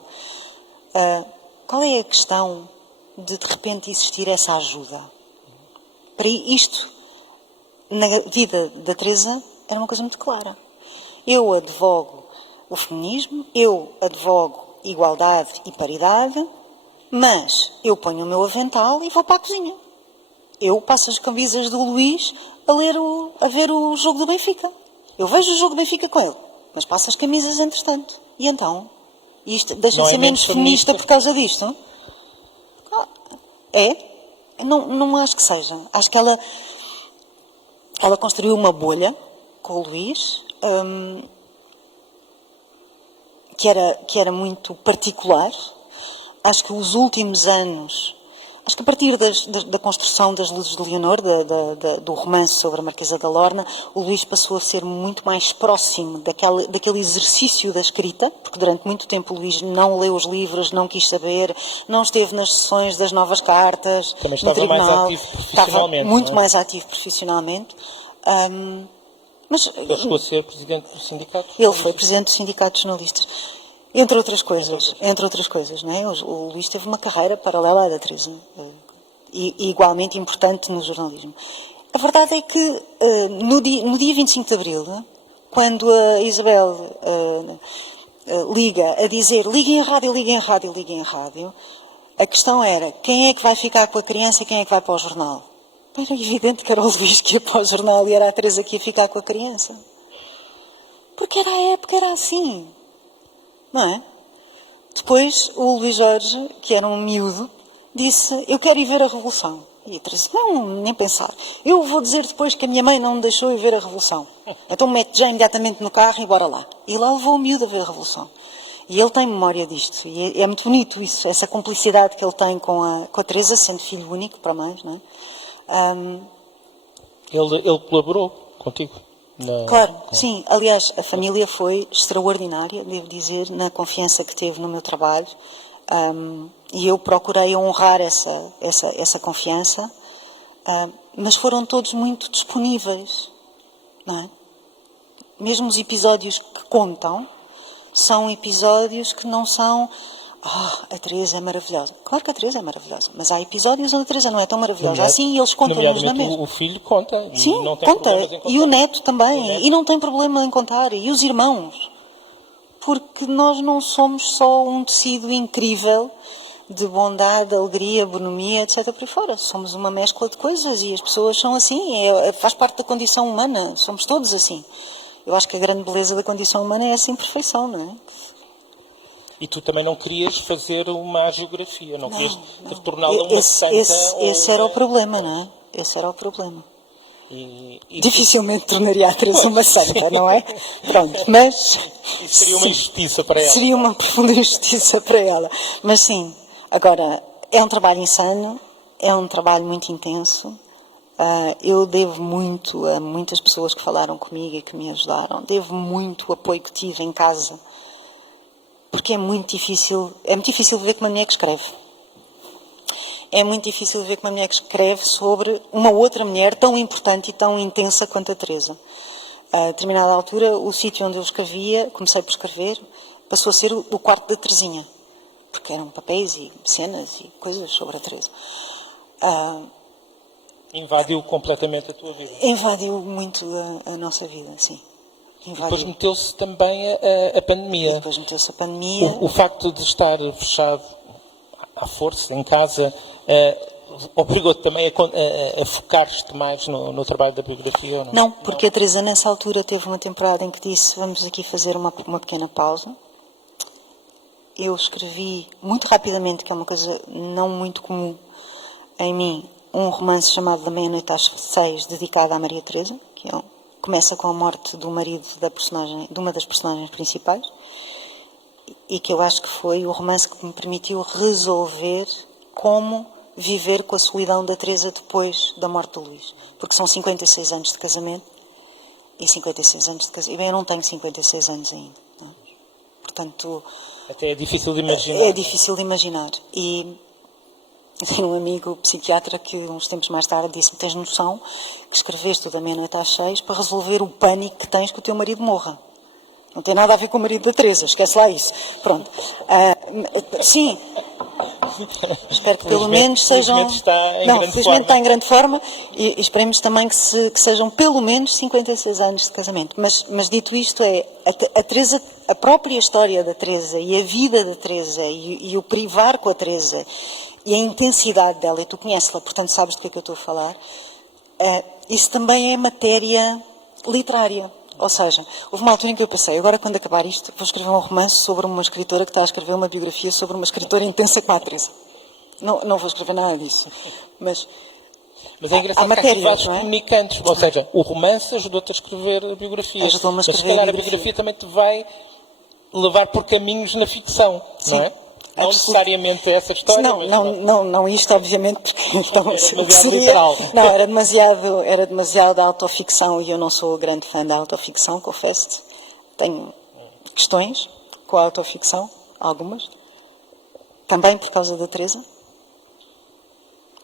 qual é a questão de repente existir essa ajuda? Para isto, na vida da Teresa, era uma coisa muito clara. Eu advogo o feminismo, eu advogo igualdade e paridade, mas eu ponho o meu avental e vou para a cozinha. Eu passo as camisas do Luís a ver o jogo do Benfica. Eu vejo o jogo do Benfica com ele, mas passo as camisas entretanto. E então? Isto deixa-me ser menos feminista por causa disto? Não acho que seja. Acho que ela construiu uma bolha com o Luís, que era muito particular. Acho que os últimos anos, acho que a partir da construção das Luzes de Leonor, do romance sobre a Marquesa da Lorna, o Luís passou a ser muito mais próximo daquele exercício da escrita, porque durante muito tempo o Luís não leu os livros, não quis saber, não esteve nas sessões das novas cartas, também no estava tribunal, mais ativo profissionalmente. Estava muito mais ativo profissionalmente. Mas ele chegou a ser presidente do sindicato? Ele foi presidente do sindicato de jornalistas. Entre outras coisas, não é? O Luís teve uma carreira paralela à da Teresa, e igualmente importante no jornalismo. A verdade é que no dia 25 de Abril, quando a Isabel liga a dizer liguem a rádio, liguem a rádio, liguem a rádio, a questão era quem é que vai ficar com a criança e quem é que vai para o jornal? Era evidente que era o Luís que ia para o jornal e era a Teresa que ia ficar com a criança. Porque era a época, era assim. Não é? Depois o Luís Jorge, que era um miúdo, disse, eu quero ir ver a Revolução. E a Teresa, não, nem pensar. Eu vou dizer depois que a minha mãe não me deixou ir ver a Revolução. Então mete já imediatamente no carro e bora lá. E lá levou o miúdo a ver a Revolução. E ele tem memória disto. E é muito bonito isso, essa cumplicidade que ele tem com a Teresa, sendo filho único, para mais, não é? Ele colaborou contigo? Claro, sim. Aliás, a família foi extraordinária, devo dizer, na confiança que teve no meu trabalho. E eu procurei honrar essa confiança. Mas foram todos muito disponíveis, não é? Mesmo os episódios que contam são episódios que não são... a Teresa é maravilhosa. Claro que a Teresa é maravilhosa, mas há episódios onde a Teresa não é tão maravilhosa assim e eles contam-nos na mesma. O filho conta. Sim, não tem conta. problemas em contar. E o neto também. E não tem problema em contar. E os irmãos. Porque nós não somos só um tecido incrível de bondade, alegria, bonomia, etc. por aí fora. Somos uma mescla de coisas e as pessoas são assim. Faz parte da condição humana. Somos todos assim. Eu acho que a grande beleza da condição humana é essa imperfeição, não é? E tu também não querias fazer uma geografia, não querias torná-la uma santa. Esse era o problema, não é? Esse era o problema. Dificilmente tornaria a Teresa uma santa, não é? Pronto, mas... Isso seria uma injustiça para ela. Seria uma profunda injustiça para ela. Mas sim, agora, é um trabalho insano, é um trabalho muito intenso. Eu devo muito a muitas pessoas que falaram comigo e que me ajudaram. Devo muito o apoio que tive em casa. Porque é muito difícil ver que uma mulher que escreve. É muito difícil ver que uma mulher que escreve sobre uma outra mulher tão importante e tão intensa quanto a Teresa. A determinada altura, o sítio onde eu escrevia, comecei por escrever, passou a ser o quarto da Teresinha. Porque eram papéis e cenas e coisas sobre a Teresa. Invadiu completamente a tua vida. Invadiu muito a nossa vida, sim. Invadiu. Depois meteu-se também a pandemia. E depois meteu-se a pandemia. O facto de estar fechado à força, em casa, obrigou-te também a focar-te mais no trabalho da biografia? Ou não? Não, porque a Teresa nessa altura teve uma temporada em que disse vamos aqui fazer uma pequena pausa. Eu escrevi muito rapidamente, que é uma coisa não muito comum em mim, um romance chamado Da Meia-Noite às 6, dedicado à Maria Teresa, que começa com a morte do marido de uma das personagens principais, e que eu acho que foi o romance que me permitiu resolver como viver com a solidão da Teresa depois da morte do Luís. Porque são 56 anos de casamento, e 56 anos de casamento... E bem, eu não tenho 56 anos ainda. Não é? Portanto... Até é difícil de imaginar. É difícil de imaginar. E tenho um amigo psiquiatra que uns tempos mais tarde disse-me tens noção que escreveste o Da Meia-Noite às 6 para resolver o pânico que tens que o teu marido morra. Não tem nada a ver com o marido da Teresa, esquece lá isso. Pronto. Sim. Espero que pelo menos sejam... Felizmente está em grande forma e esperemos também que sejam pelo menos 56 anos de casamento. Mas dito isto, a Teresa, a própria história da Teresa e a vida da Teresa e o privar com a Teresa e a intensidade dela, e tu conheces-la, portanto sabes do que é que eu estou a falar, isso também é matéria literária. Ou seja, houve uma altura em que eu pensei, agora quando acabar isto, vou escrever um romance sobre uma escritora que está a escrever uma biografia sobre uma escritora intensa como a Teresa. Não vou escrever nada disso. Mas é engraçado matéria, que há aqui vasos não é? comunicantes. Ou seja, o romance ajudou-te a escrever a biografia. Ajudou-me a escrever mas se calhar a a biografia também te vai levar por caminhos na ficção, Sim. não é? Não necessariamente essa história. Não isto, obviamente, porque então demasiado seria... literal. Não, era demasiado autoficção e eu não sou grande fã da autoficção, confesso-te. Tenho questões com a autoficção, algumas. Também por causa da Teresa.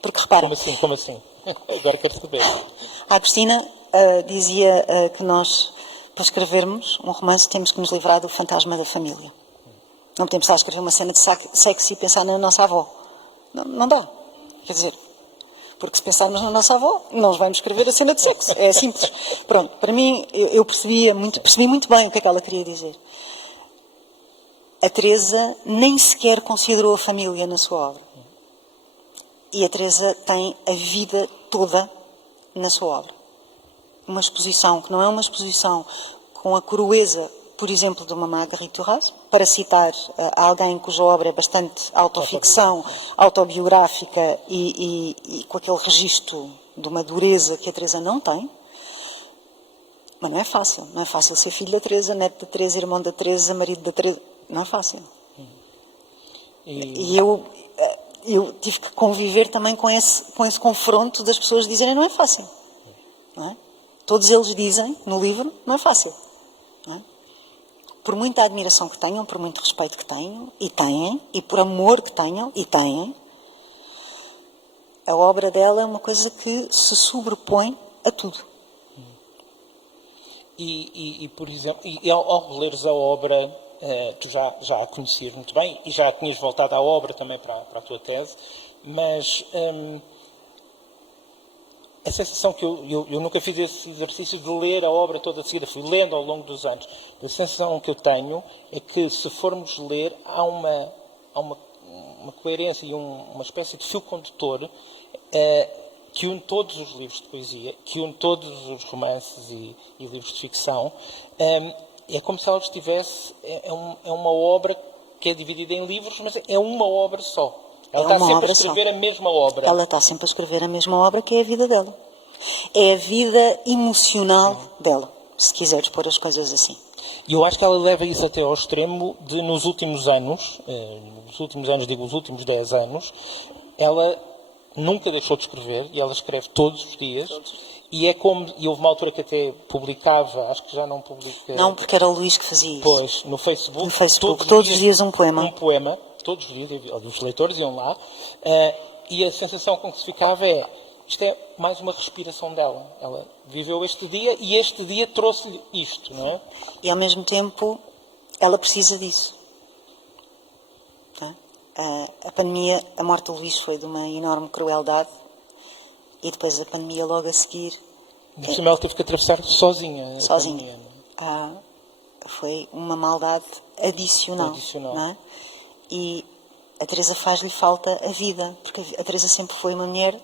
Porque repara... Como assim? Agora quero saber. A Agostina dizia que nós, para escrevermos um romance, temos que nos livrar do fantasma da família. Não podemos estar a escrever uma cena de sexo e pensar na nossa avó. Não dá. Quer dizer, porque se pensarmos na nossa avó, nós vamos escrever a cena de sexo. É simples. Pronto, para mim, eu percebi muito bem o que é que ela queria dizer. A Teresa nem sequer considerou a família na sua obra. E a Teresa tem a vida toda na sua obra. Uma exposição que não é uma exposição com a crueza, por exemplo, de uma Marguerite Duras, para citar alguém cuja obra é bastante autoficção, autobiográfica e com aquele registro de uma dureza que a Teresa não tem. Mas não é fácil. Não é fácil ser filho da Teresa, neto da Teresa, irmão da Teresa, marido da Teresa. Não é fácil. E eu tive que conviver também com esse confronto das pessoas dizerem não é fácil. Não é? Todos eles dizem no livro não é fácil. Não é? Por muita admiração que tenham, por muito respeito que tenham, e têm, e por amor que tenham, e têm, a obra dela é uma coisa que se sobrepõe a tudo. E por exemplo, ao releres a obra, tu já a conhecias muito bem, e já tinhas voltado à obra também para a tua tese, mas a sensação que eu nunca fiz esse exercício de ler a obra toda a seguida, fui lendo ao longo dos anos. A sensação que eu tenho é que, se formos ler, há uma coerência e uma espécie de fio condutor que une todos os livros de poesia, que une todos os romances e livros de ficção. É como se ela estivesse... É uma obra que é dividida em livros, mas é uma obra só. Ela está sempre a escrever a mesma obra. Ela está sempre a escrever a mesma obra, que é a vida dela. É a vida emocional dela, se quiseres pôr as coisas assim. E eu acho que ela leva isso até ao extremo de, nos últimos anos, digo os últimos 10 anos, ela nunca deixou de escrever, e ela escreve todos os dias. E é como, e houve uma altura que até publicava, acho que já não publica. Não, porque era o Luís que fazia isso. Pois, no Facebook. No Facebook, todos os dias um poema. Um poema, todos os dias, os leitores iam lá, e a sensação com que se ficava é, isto é mais uma respiração dela. Ela viveu este dia e este dia trouxe-lhe isto, não é? E ao mesmo tempo, ela precisa disso. Tá? A pandemia, a morte do Luís foi de uma enorme crueldade. E depois a pandemia logo a seguir. Por cima ela teve que atravessar sozinha. Sozinha. Foi uma maldade adicional. Não é? E a Teresa faz-lhe falta a vida, porque a Teresa sempre foi uma mulher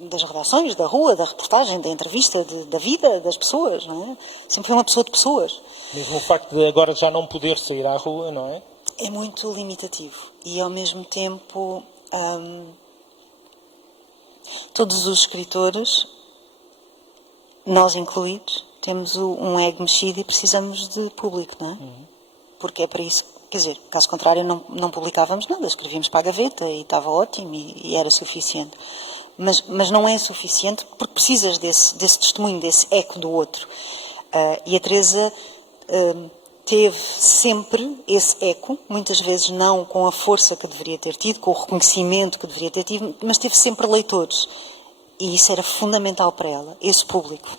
das redações, da rua, da reportagem, da entrevista, da vida das pessoas, não é? Sempre foi uma pessoa de pessoas. Mesmo o facto de agora já não poder sair à rua, não é? É muito limitativo. E ao mesmo tempo... todos os escritores, nós incluídos, temos um ego mexido e precisamos de público, não é? Porque é para isso, quer dizer, caso contrário não publicávamos nada, escrevíamos para a gaveta e estava ótimo e era suficiente. Mas não é suficiente porque precisas desse testemunho, desse eco do outro. E a Teresa teve sempre esse eco, muitas vezes não com a força que deveria ter tido, com o reconhecimento que deveria ter tido, mas teve sempre leitores. E isso era fundamental para ela, esse público.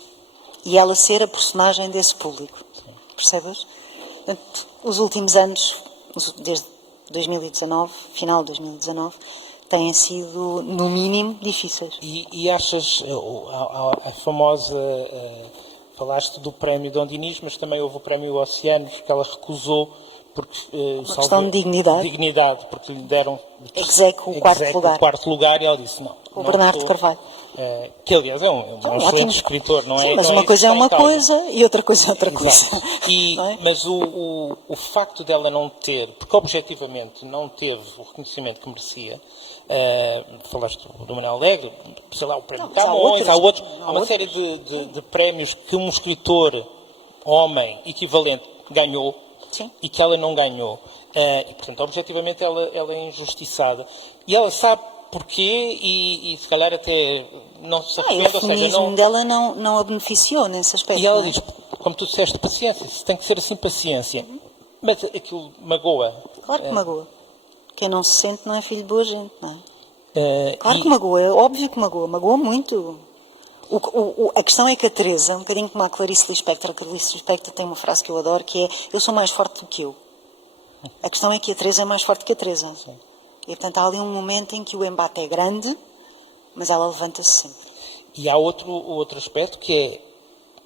E ela ser a personagem desse público. Percebes? Os últimos anos, desde 2019, final de 2019, têm sido, no mínimo, difíceis. E achas, a famosa... Falaste do prémio Dom Dinis, mas também houve o prémio Oceanos, que ela recusou porque... uma questão de dignidade. Dignidade, porque lhe deram... Execo o quarto lugar. E ela disse não. O Bernardo Carvalho. Que, aliás, é um excelente escritor, não é? Sim, mas uma coisa é uma coisa e outra coisa é outra coisa. É? Mas o facto dela não ter, porque objetivamente não teve o reconhecimento que merecia, falaste do Manuel Alegre, sei lá, o prémio Camões, há uma série de prémios que um escritor homem equivalente ganhou. Sim. E que ela não ganhou. E, portanto, objetivamente ela é injustiçada. E ela sabe porquê e se calhar até não se arrepende. O feminismo dela não a beneficiou nesse aspecto. E ela diz, como tu disseste, paciência. Se tem que ser assim, paciência. Mas aquilo magoa. Claro que magoa. Quem não se sente não é filho de boa gente, não é? Claro que magoa. É óbvio que magoa. Magoa muito. A questão é que a Teresa, um bocadinho como a Clarice Lispector, a Clarice Lispector tem uma frase que eu adoro, que é: eu sou mais forte do que eu. A questão é que a Teresa é mais forte que a Teresa. Sim. E, portanto, há ali um momento em que o embate é grande, mas ela levanta-se sempre. E há outro aspecto que é,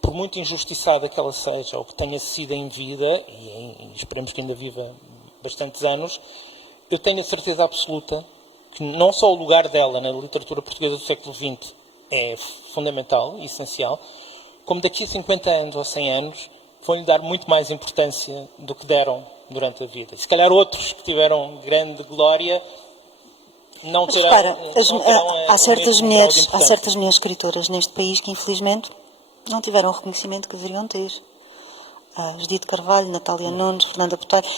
por muito injustiçada que ela seja, ou que tenha sido em vida, e esperemos que ainda viva bastantes anos, eu tenho a certeza absoluta que não só o lugar dela na literatura portuguesa do século XX é fundamental e essencial, como daqui a 50 anos ou 100 anos vão-lhe dar muito mais importância do que deram durante a vida. Se calhar outros que tiveram grande glória não terão... Repara, há certas mulheres escritoras neste país que infelizmente não tiveram o reconhecimento que deveriam ter. Judite Carvalho, Natália Nunes, Fernanda Botelho.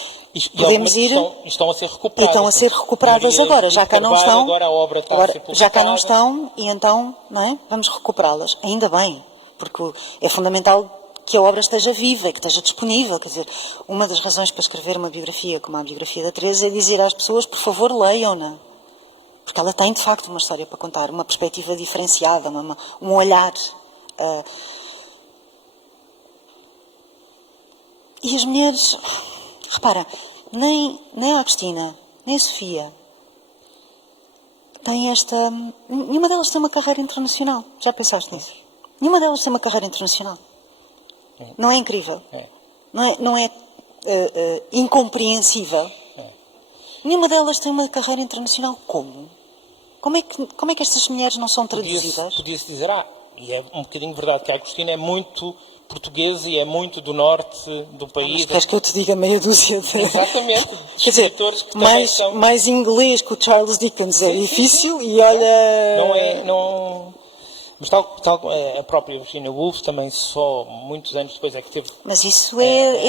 Podemos ir... Estão a ser recuperadas. Estão a ser recuperadas agora, já cá não estão. Agora a obra está a ser publicada. Já cá não estão e então, não é? Vamos recuperá-las. Ainda bem, porque é fundamental que a obra esteja viva e que esteja disponível. Quer dizer, uma das razões para escrever uma biografia como a biografia da Teresa é dizer às pessoas, por favor, leiam-na. Porque ela tem, de facto, uma história para contar, uma perspectiva diferenciada, um olhar... E as mulheres, repara, nem a Agostina, nem a Sofia, têm esta... Nenhuma delas tem uma carreira internacional. Já pensaste nisso? Nenhuma delas tem uma carreira internacional. Não é incrível? Não é incompreensível? Nenhuma delas tem uma carreira internacional. Como? Como é que estas mulheres não são traduzidas? Podia-se dizer, e é um bocadinho verdade, que a Agostina é muito... portuguesa e é muito do norte do país. Mas queres que eu te diga meia dúzia de... Exatamente. Quer dizer, mais inglês que o Charles Dickens é difícil e olha... Mas a própria Virginia Woolf também só muitos anos depois é que teve... Mas isso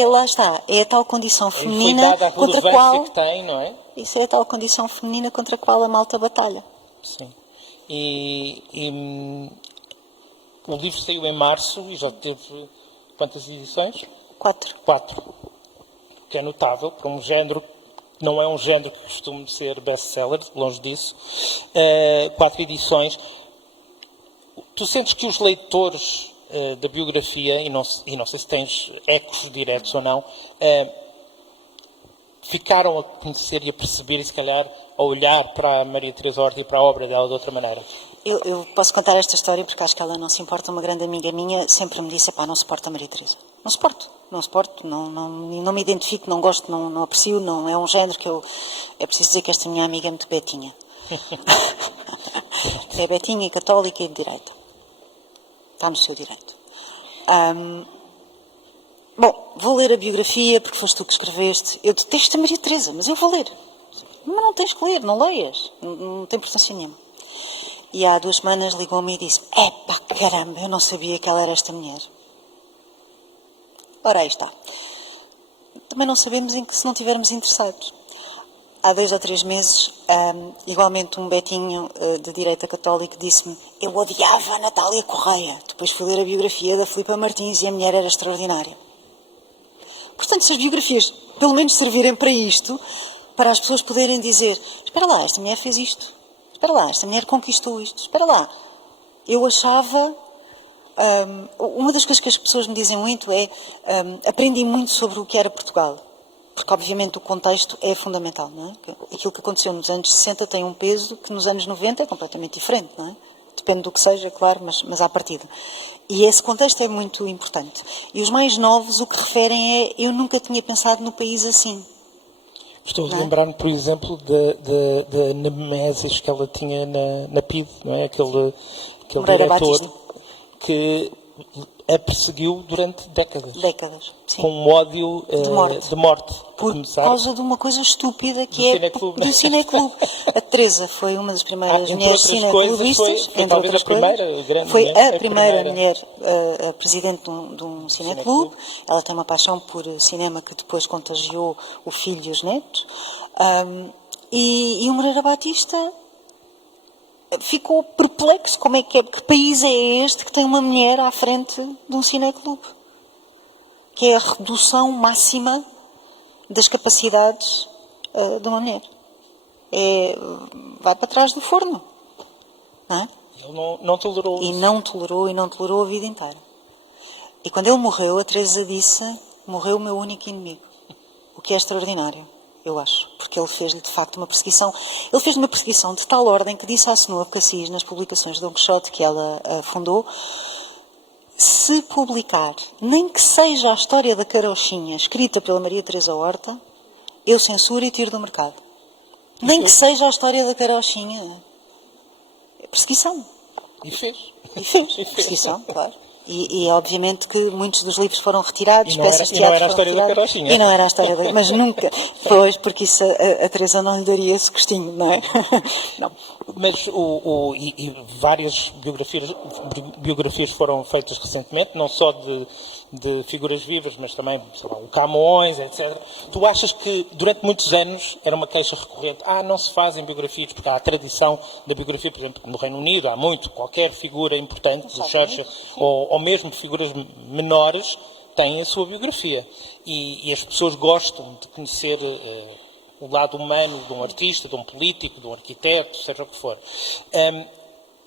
lá está, é a tal condição feminina dada a contra a relevância qual... que tem, não é? Isso é a tal condição feminina contra a qual a malta batalha. Sim. O livro saiu em março e já teve quantas edições? 4. 4. Que é notável para um género que não é um género que costuma ser best-seller, longe disso. 4 edições. Tu sentes que os leitores da biografia, e não sei se tens ecos diretos ou não, ficaram a conhecer e a perceber, e se calhar a olhar para a Maria Teresa Horta e para a obra dela de outra maneira? Eu posso contar esta história porque acho que ela não se importa. Uma grande amiga minha sempre me disse: pá, não suporto a Maria Teresa. Não suporto, não me identifico, não gosto, não aprecio, não é um género que eu... É preciso dizer que esta minha amiga é muito betinha. É betinha, católica e de direita. Está no seu direito. Bom, vou ler a biografia porque foste tu que escreveste. Eu detesto a Maria Teresa, mas eu vou ler. Mas não tens que ler, não leias. Não tem importância nenhuma. E há 2 semanas ligou-me e disse: epá, caramba, eu não sabia que ela era esta mulher. Ora, aí está. Também não sabemos se não estivermos interessados. Há 2 ou 3 meses, igualmente um betinho de direita católica disse-me: eu odiava a Natália Correia. Depois fui ler a biografia da Filipa Martins e a mulher era extraordinária. Portanto, se as biografias pelo menos servirem para isto, para as pessoas poderem dizer: espera lá, esta mulher fez isto. Espera lá, esta mulher conquistou isto. Espera lá. Eu achava... uma das coisas que as pessoas me dizem muito é: aprendi muito sobre o que era Portugal. Porque, obviamente, o contexto é fundamental, não é? Aquilo que aconteceu nos anos 60 tem um peso que nos anos 90 é completamente diferente, não é? Depende do que seja, claro, mas à partida. E esse contexto é muito importante. E os mais novos o que referem é: eu nunca tinha pensado no país assim. Estou a lembrar-me, por exemplo, da Nemesis que ela tinha na PIDE, não é? Aquele Moreira diretor Batista. Que a perseguiu durante décadas. Sim. Com um ódio de morte. Por causa de uma coisa estúpida que é do cineclube. A Teresa foi uma das primeiras mulheres cineclubistas. Entre outras coisas, foi a primeira mulher a presidente de um cineclube. Ela tem uma paixão por cinema que depois contagiou o filho e os netos. E o Moreira Batista ficou perplexo. Que país é este que tem uma mulher à frente de um cineclube? Que é a redução máxima das capacidades de uma mulher. Vai para trás do forno. Não é? Ele não tolerou isso. E não tolerou a vida inteira. E quando ele morreu, a Teresa disse: morreu o meu único inimigo. O que é extraordinário, eu acho. Porque ele fez-lhe, de facto, uma perseguição. Ele fez uma perseguição de tal ordem que disse à Senhora Cassis, nas publicações de Dom Quixote que ela fundou: se publicar, nem que seja a história da carochinha, escrita pela Maria Teresa Horta, eu censuro e tiro do mercado. Nem que seja a história da carochinha. É perseguição. E fez. Perseguição, claro. E obviamente que muitos dos livros foram retirados, e não era a história da carochinha. E não era a história da... Mas nunca. Pois, porque isso a Teresa não lhe daria esse gostinho, não é? Não. Mas várias biografias foram feitas recentemente, não só de figuras vivas, mas também, sei lá, o Camões, etc. Tu achas que durante muitos anos era uma queixa recorrente: não se fazem biografias, porque há a tradição da biografia, por exemplo, no Reino Unido há muito, qualquer figura importante do Churchill, ou mesmo figuras menores, têm a sua biografia. E as pessoas gostam de conhecer o lado humano de um artista, de um político, de um arquiteto, seja o que for.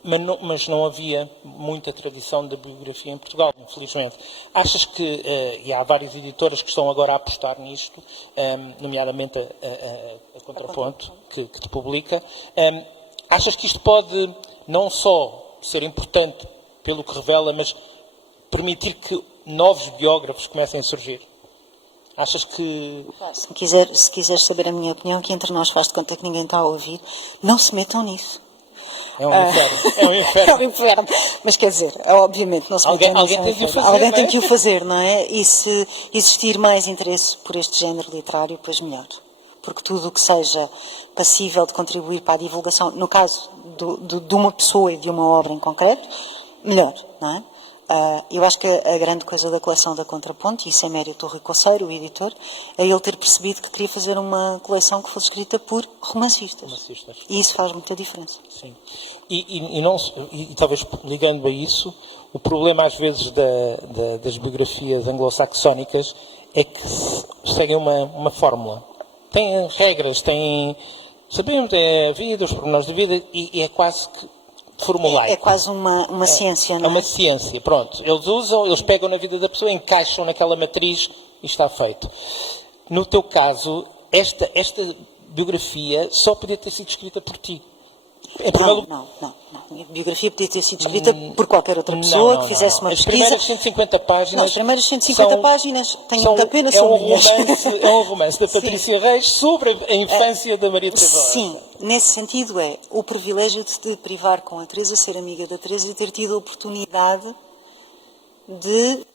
Mas não havia muita tradição da biografia em Portugal, infelizmente. Achas que, e há várias editoras que estão agora a apostar nisto, nomeadamente a Contraponto, que te publica, achas que isto pode não só ser importante pelo que revela, mas permitir que novos biógrafos comecem a surgir? Achas que... Se quiseres saber a minha opinião, que entre nós faz de conta que ninguém está a ouvir, não se metam nisso. É um inferno. É um inferno. É um inferno. Mas quer dizer, obviamente, não se metam nisso. Alguém tem que o fazer, alguém tem que o fazer, não é? E se existir mais interesse por este género literário, pois melhor. Porque tudo o que seja passível de contribuir para a divulgação, no caso de uma pessoa e de uma obra em concreto, melhor, não é? Eu acho que a grande coisa da coleção da Contraponto, e isso é mérito do Rui Coceiro, o editor, é ele ter percebido que queria fazer uma coleção que fosse escrita por romancistas. E isso faz muita diferença. Sim. E talvez ligando a isso, o problema às vezes das biografias anglo-saxónicas é que seguem uma fórmula. Têm regras, sabemos, é a vida, os pormenores da vida, e é quase que formulaico. É quase uma ciência, não é? É uma ciência, pronto. Eles pegam na vida da pessoa, encaixam naquela matriz e está feito. No teu caso, esta biografia só podia ter sido escrita por ti. Não. A biografia podia ter sido escrita por qualquer outra pessoa que fizesse uma pesquisa. As primeiras 150 páginas... Não, as primeiras 150 páginas, tenho muita pena, é são minhas. É um romance da Patrícia Reis sobre a infância da Maria Teodora. Sim, nesse sentido é o privilégio de te privar com a Teresa, ser amiga da Teresa e ter tido a oportunidade de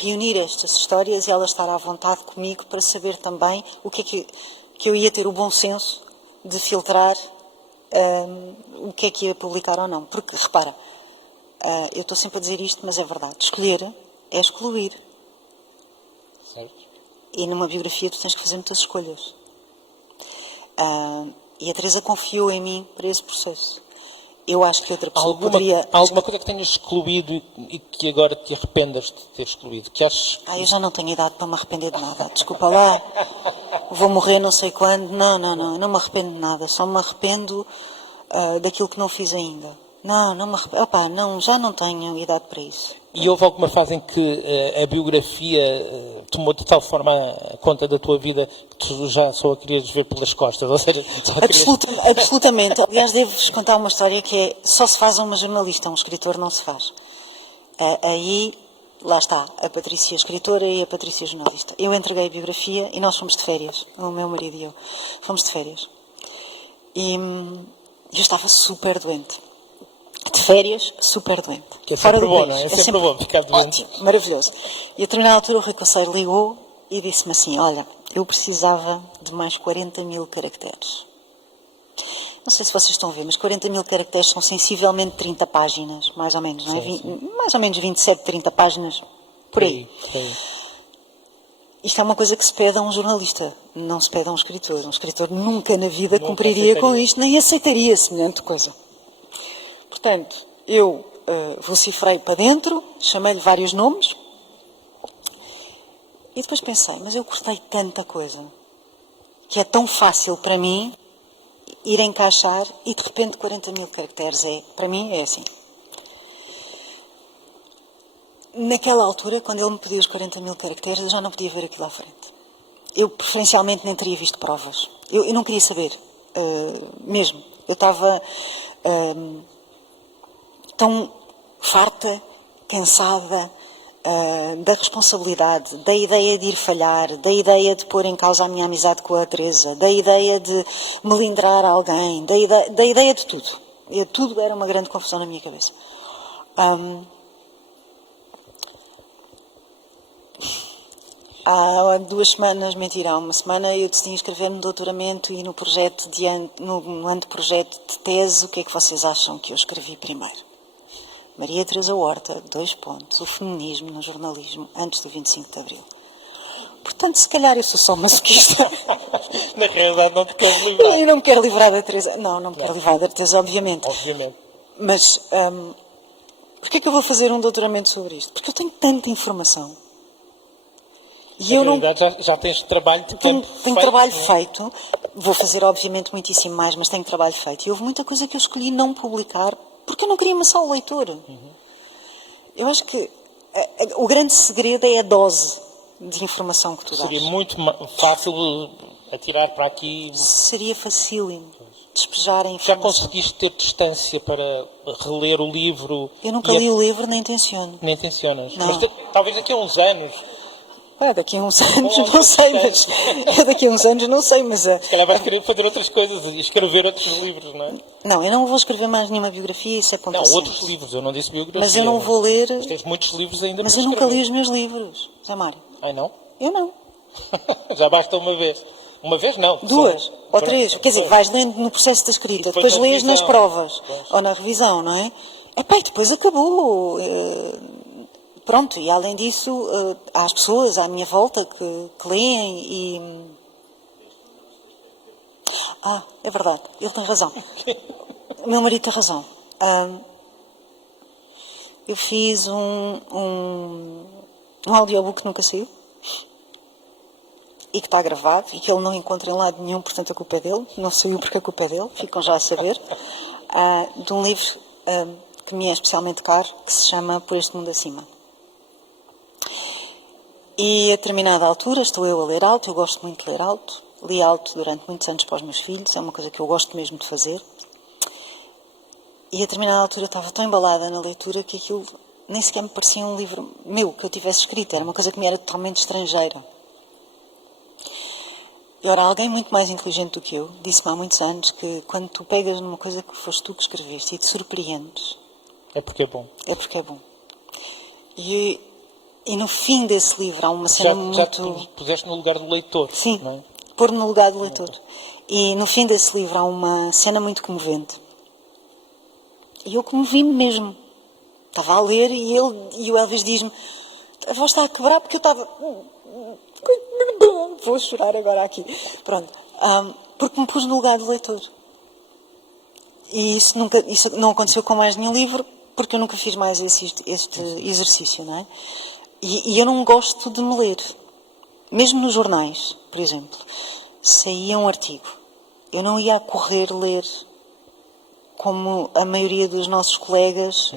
reunir estas histórias e ela estar à vontade comigo para saber também o que é que eu ia ter o bom senso de filtrar o que é que ia publicar ou não. Porque, repara, eu estou sempre a dizer isto, mas é verdade. Escolher é excluir. Certo. E numa biografia tu tens que fazer muitas escolhas. E a Teresa confiou em mim para esse processo. Eu acho que outra pessoa poderia... Alguma coisa que tenhas excluído e que agora te arrependas de ter excluído? Que achas... eu já não tenho idade para me arrepender de nada. Desculpa lá. Vou morrer não sei quando. Não me arrependo de nada. Só me arrependo daquilo que não fiz ainda. Não me arrependo. Já não tenho idade para isso. E houve alguma fase em que a biografia tomou de tal forma a conta da tua vida que tu já só a querias ver pelas costas? Ou seja, Absolutamente. Aliás, devo-vos contar uma história que é: só se faz a uma jornalista, um escritor não se faz. Aí, lá está, a Patrícia escritora e a Patrícia jornalista. Eu entreguei a biografia e nós fomos de férias, o meu marido e eu. Fomos de férias. E eu estava super doente. De férias, super doente. Que é sempre bom, não é? É sempre bom ficar doente. Ótimo, maravilhoso. E a determinada altura o Rui Coceiro ligou e disse-me assim: olha, eu precisava de mais 40 mil caracteres. Não sei se vocês estão a ver, mas 40 mil caracteres são sensivelmente 30 páginas, mais ou menos, não é? Sim. Mais ou menos 27, 30 páginas, por aí. Sim. Isto é uma coisa que se pede a um jornalista, não se pede a um escritor. Um escritor nunca na vida cumpriria com isto, nem aceitaria semelhante coisa. Portanto, eu vocifrei para dentro, chamei-lhe vários nomes e depois pensei, mas eu cortei tanta coisa que é tão fácil para mim ir encaixar e de repente 40 mil caracteres para mim é assim. Naquela altura, quando ele me pediu os 40 mil caracteres, eu já não podia ver aquilo à frente. Eu preferencialmente nem teria visto provas. Eu não queria saber, mesmo. Eu estava... tão farta, cansada da responsabilidade, da ideia de ir falhar, da ideia de pôr em causa a minha amizade com a Teresa, da ideia de melindrar alguém, da ideia de tudo. Tudo era uma grande confusão na minha cabeça. Há 2 semanas, mentira, há 1 semana, eu decidi inscrever no doutoramento e no anteprojeto de tese. O que é que vocês acham que eu escrevi primeiro? Maria Teresa Horta, 2 pontos, o feminismo no jornalismo antes do 25 de Abril. Portanto, se calhar eu sou só masoquista. Na realidade não te queres livrar. Eu não me quero livrar da Teresa. Não me quero livrar da Teresa, obviamente. Mas, porquê é que eu vou fazer um doutoramento sobre isto? Porque eu tenho tanta informação. E na realidade já tens trabalho de campo feito. Tenho trabalho feito. Vou fazer, obviamente, muitíssimo mais, mas tenho trabalho feito. E houve muita coisa que eu escolhi não publicar porque eu não queria amassar o leitor. Eu acho que o grande segredo é a dose de informação que tu dás. Seria muito fácil atirar para aqui. Seria facílimo despejar a informação. Já conseguiste ter distância para reler o livro? Eu nunca li o livro, nem tenciono. Nem tencionas? Não. Mas talvez daqui a uns anos... Daqui a uns anos não sei, mas... Daqui a uns anos não sei, mas... Se calhar vais querer fazer outras coisas e escrever outros livros, não é? Não, eu não vou escrever mais nenhuma biografia, isso é ponto assente. Não, outros livros, eu não disse biografia. Mas eu não vou ler... Mas tens muitos livros ainda mas para eu escrever. nunca li os meus livros, Zé Mário. Ai, não? Eu não. Já basta uma vez. Uma vez não. 2 ou 3. Quer dizer, vais lendo no processo da escrita, depois lês nas provas ou na revisão, não é? Epá, e depois acabou. Pronto, e além disso, há as pessoas à minha volta que leem e... é verdade, ele tem razão. O meu marido tem razão. Eu fiz um audiobook que nunca saiu e que está gravado e que ele não encontra em lado nenhum, portanto a culpa é dele. Não saiu porque a culpa é dele, ficam já a saber. De um livro que me é especialmente caro, que se chama Por Este Mundo Acima. E a determinada altura estou eu a ler alto, eu gosto muito de ler alto. Li alto durante muitos anos para os meus filhos, é uma coisa que eu gosto mesmo de fazer. E a determinada altura estava tão embalada na leitura que aquilo nem sequer me parecia um livro meu, que eu tivesse escrito. Era uma coisa que me era totalmente estrangeira. E ora, alguém muito mais inteligente do que eu disse-me há muitos anos que quando tu pegas numa coisa que foste tu que escreveste e te surpreendes... É porque é bom. É porque é bom. E no fim desse livro há uma cena muito... Já te puseste no lugar do leitor. Sim, não é? pôr no lugar do leitor. E no fim desse livro há uma cena muito comovente. E eu comovi-me mesmo. Estava a ler e o Elvis diz-me: a voz está a quebrar porque eu estava... Vou chorar agora aqui. Pronto. Porque me pus no lugar do leitor. E isso não aconteceu com mais nenhum livro, porque eu nunca fiz mais este exercício, não é? E eu não gosto de me ler. Mesmo nos jornais, por exemplo, saía um artigo. Eu não ia a correr ler como a maioria dos nossos colegas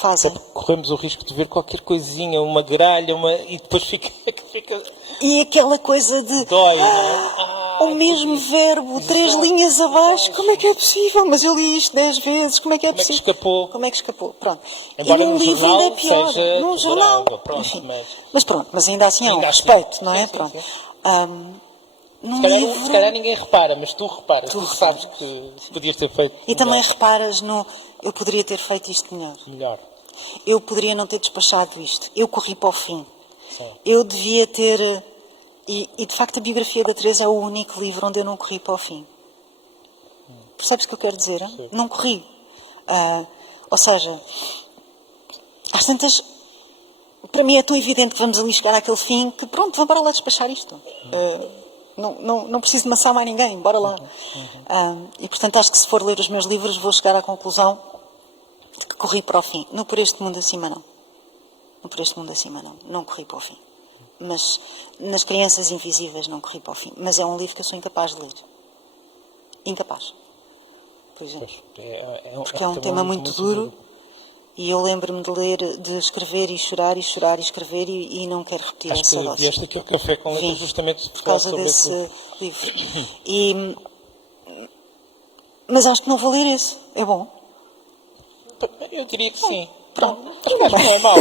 fazem. Corremos o risco de ver qualquer coisinha, uma gralha, e depois fica... E aquela coisa de... Dói, não é? O mesmo verbo, 3 linhas abaixo, como é que é possível? Mas eu li isto 10 vezes, como é que é possível? Como é que escapou? Pronto. Embora e num no livro jornal ainda é pior. seja Num jornal. Pronto, Enfim. Mas ainda assim é um respeito, não é? Pronto. Se calhar ninguém repara, mas tu reparas. Tu sabes que podias ter feito E também reparas no... Eu poderia ter feito isto melhor. Eu poderia não ter despachado isto. Eu corri para o fim. Sim. Eu devia ter... E de facto a biografia da Teresa é o único livro onde eu não corri para o fim. Percebes o que eu quero dizer? Sim. Não corri. Ou seja, às tantas... Para mim é tão evidente que vamos ali chegar àquele fim que pronto, vamos para lá despachar isto. Não preciso de maçar mais ninguém, bora lá. E portanto acho que se for ler os meus livros vou chegar à conclusão de que corri para o fim. Não por este mundo acima não. Não por este mundo acima não. Não corri para o fim. Mas nas Crianças Invisíveis não corri para o fim. Mas é um livro que eu sou incapaz de ler. Incapaz. Por exemplo. Porque é um tema muito duro. E eu lembro-me de ler, de escrever e chorar e chorar e escrever e não quero repetir essa dose. Acho que vieste aqui ao Café com Letras justamente por causa desse livro. Mas acho que não vou ler esse. É bom? Eu diria que sim. Pronto. Acho que não é mau.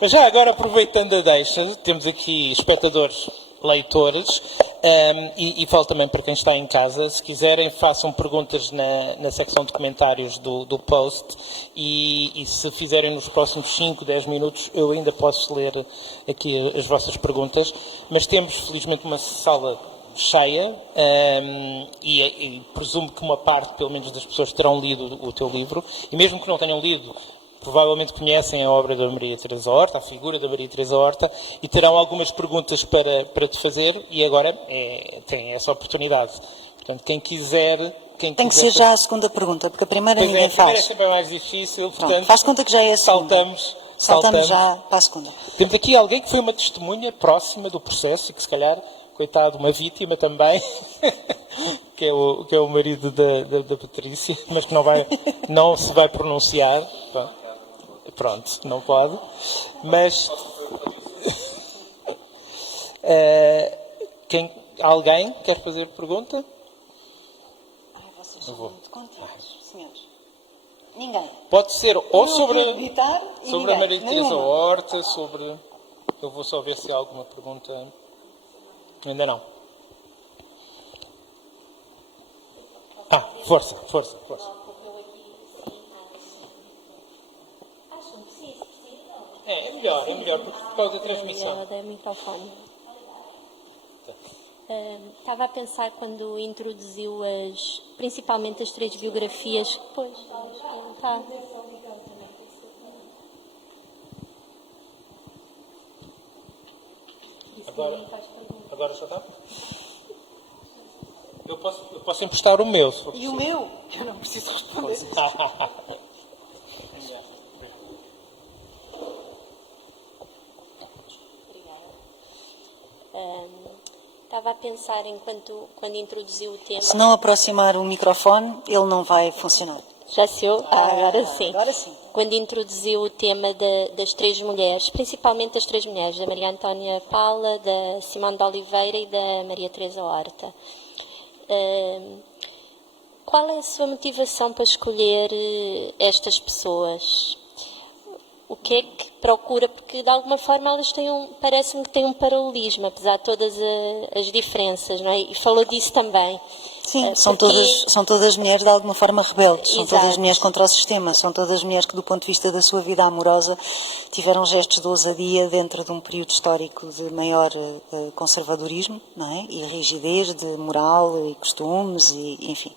Mas já agora, aproveitando a deixa, temos aqui espectadores, leitores, e falo também para quem está em casa, se quiserem façam perguntas na secção de comentários do post e se fizerem nos próximos 5, 10 minutos eu ainda posso ler aqui as vossas perguntas, mas temos felizmente uma sala cheia e presumo que uma parte pelo menos das pessoas terão lido o teu livro e mesmo que não tenham lido provavelmente conhecem a obra da Maria Teresa Horta, a figura da Maria Teresa Horta, e terão algumas perguntas para te fazer, e agora têm essa oportunidade. Portanto, quem quiser... Tem que ser já a segunda pergunta, porque a primeira ninguém faz. A primeira é sempre mais difícil, portanto... Faz conta que já é a segunda. Saltamos já para a segunda. Temos aqui alguém que foi uma testemunha próxima do processo, e que se calhar, coitado, uma vítima também, que é o marido da Patrícia, mas que não se vai pronunciar. Pronto, não pode. Mas alguém quer fazer pergunta? Vocês são muito contados, senhores. Ninguém. Pode ser ou sobre a Maria Teresa Horta, eu vou só ver se há alguma pergunta. Ainda não. Força. É melhor, por causa da transmissão. Ela dá microfone. Estava a pensar quando introduziu principalmente as 3 biografias. Pois, está. Agora já está? Eu posso emprestar o meu. Se for E o meu? Eu não preciso responder. Estava a pensar quando introduziu o tema. Se não aproximar o microfone, ele não vai funcionar. Já se ouve? Agora sim. Agora sim. Quando introduziu o tema das três mulheres, principalmente das três mulheres, da Maria Antónia Paula, da Simone de Oliveira e da Maria Teresa Horta. Qual é a sua motivação para escolher estas pessoas? O que é que procura? Porque, de alguma forma, elas parece-me que têm um paralelismo, apesar de todas as diferenças, não é? E falou disso também. Sim, são todas mulheres de alguma forma rebeldes, são todas mulheres contra o sistema, são todas mulheres que, do ponto de vista da sua vida amorosa, tiveram gestos de ousadia dentro de um período histórico de maior conservadorismo, não é? E rigidez de moral e costumes, e, enfim.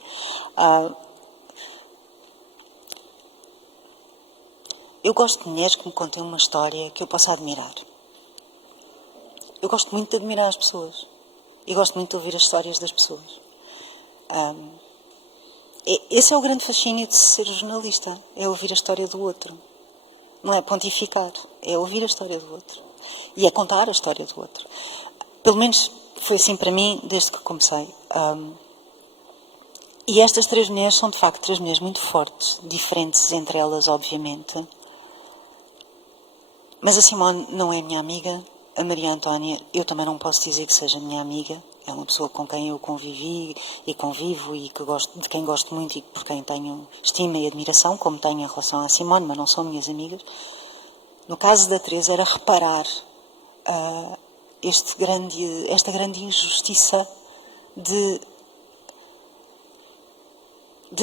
Eu gosto de mulheres que me contem uma história que eu possa admirar. Eu gosto muito de admirar as pessoas. E gosto muito de ouvir as histórias das pessoas. Esse é o grande fascínio de ser jornalista. É ouvir a história do outro. Não é pontificar. É ouvir a história do outro. E é contar a história do outro. Pelo menos foi assim para mim desde que comecei. E estas três mulheres são de facto três mulheres muito fortes. Diferentes entre elas, obviamente. Mas a Simone não é minha amiga, a Maria Antónia, eu também não posso dizer que seja minha amiga, é uma pessoa com quem eu convivi e convivo e de quem gosto muito e por quem tenho estima e admiração, como tenho em relação à Simone, mas não são minhas amigas. No caso da Teresa era reparar esta grande injustiça de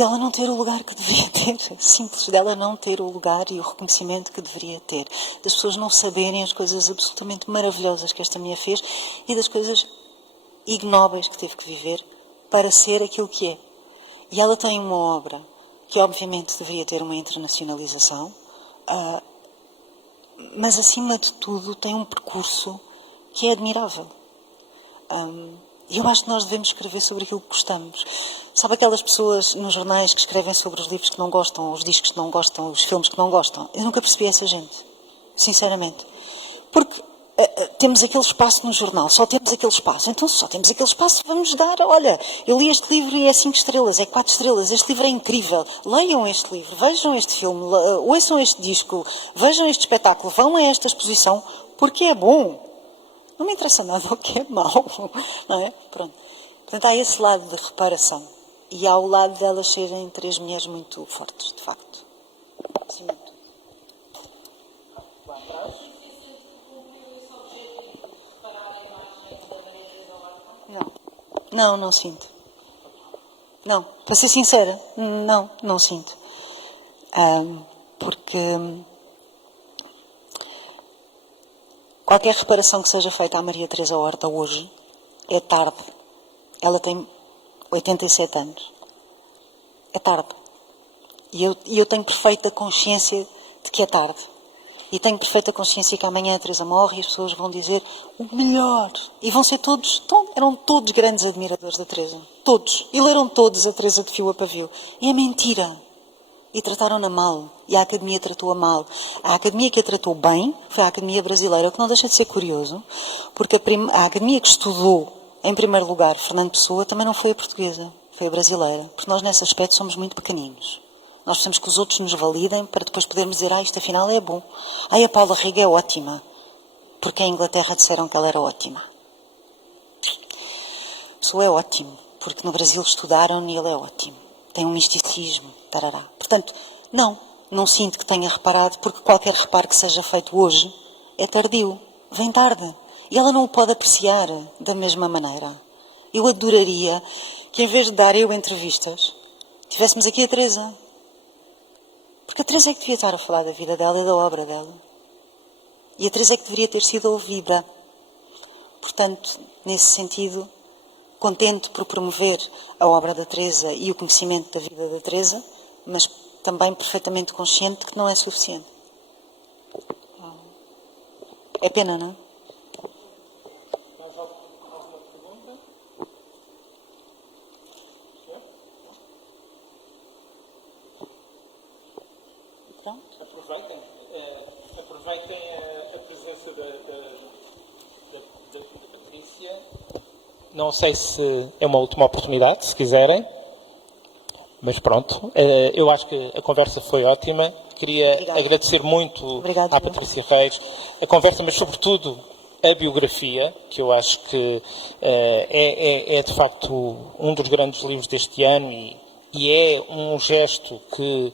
ela não ter o lugar que deveria ter, simples, dela não ter o lugar e o reconhecimento que deveria ter, das pessoas não saberem as coisas absolutamente maravilhosas que esta mulher fez e das coisas ignóbeis que teve que viver para ser aquilo que é. E ela tem uma obra que obviamente deveria ter uma internacionalização, mas acima de tudo tem um percurso que é admirável. Eu acho que nós devemos escrever sobre aquilo que gostamos. Sabe aquelas pessoas nos jornais que escrevem sobre os livros que não gostam, os discos que não gostam, os filmes que não gostam? Eu nunca percebi essa gente, sinceramente. Porque temos aquele espaço no jornal, só temos aquele espaço. Então, se só temos aquele espaço, vamos dar, olha, eu li este livro e é 5 estrelas, é 4 estrelas, este livro é incrível. Leiam este livro, vejam este filme, ouçam este disco, vejam este espetáculo, vão a esta exposição, porque é bom. Não me interessa nada o que é mau, não é? Pronto. Portanto, há esse lado de reparação. E há o lado delas serem três mulheres muito fortes, de facto. Sim, muito. Não sinto. Não, para ser sincera, não sinto. Porque qualquer reparação que seja feita à Maria Teresa Horta hoje é tarde. Ela tem 87 anos. É tarde. E eu tenho perfeita consciência de que é tarde. E tenho perfeita consciência que amanhã a Teresa morre e as pessoas vão dizer o melhor. E vão ser todos, eram todos grandes admiradores da Teresa. Todos. E leram todos a Teresa de fio a pavio. E é mentira. E trataram-na mal. E a Academia tratou-a mal. A Academia que a tratou bem foi a Academia Brasileira, o que não deixa de ser curioso, porque a Academia que estudou, em primeiro lugar, Fernando Pessoa, também não foi a portuguesa, foi a brasileira. Porque nós, nesse aspecto, somos muito pequeninos. Nós precisamos que os outros nos validem para depois podermos dizer, isto afinal é bom. A Paula Riga é ótima. Porque em Inglaterra disseram que ela era ótima. Pessoa é ótimo. Porque no Brasil estudaram e ele é ótimo. Tem um misticismo. Tarará. Portanto, não sinto que tenha reparado, porque qualquer reparo que seja feito hoje é tardio. Vem tarde. E ela não o pode apreciar da mesma maneira. Eu adoraria que, em vez de dar eu entrevistas, tivéssemos aqui a Teresa. Porque a Teresa é que devia estar a falar da vida dela e da obra dela. E a Teresa é que deveria ter sido ouvida. Portanto, nesse sentido, contente por promover a obra da Teresa e o conhecimento da vida da Teresa, mas também perfeitamente consciente de que não é suficiente. É pena, não é? Não sei se é uma última oportunidade, se quiserem. Mas pronto, eu acho que a conversa foi ótima. Queria Obrigada. agradecer muito Obrigada. à Patrícia Reis a conversa, mas sobretudo a biografia, que eu acho que é de facto um dos grandes livros deste ano e é um gesto que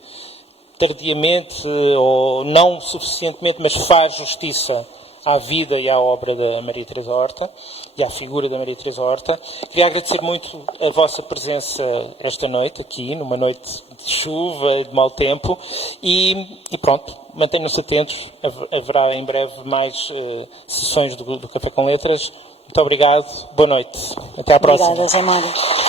tardiamente ou não suficientemente, mas faz justiça à vida e à obra da Maria Teresa Horta e à figura da Maria Teresa Horta. Queria agradecer muito a vossa presença esta noite aqui, numa noite de chuva e de mau tempo, e pronto, mantenham-se atentos, haverá em breve mais sessões do Café com Letras. Muito obrigado, boa noite, até à próxima. Obrigada, Zé Mário.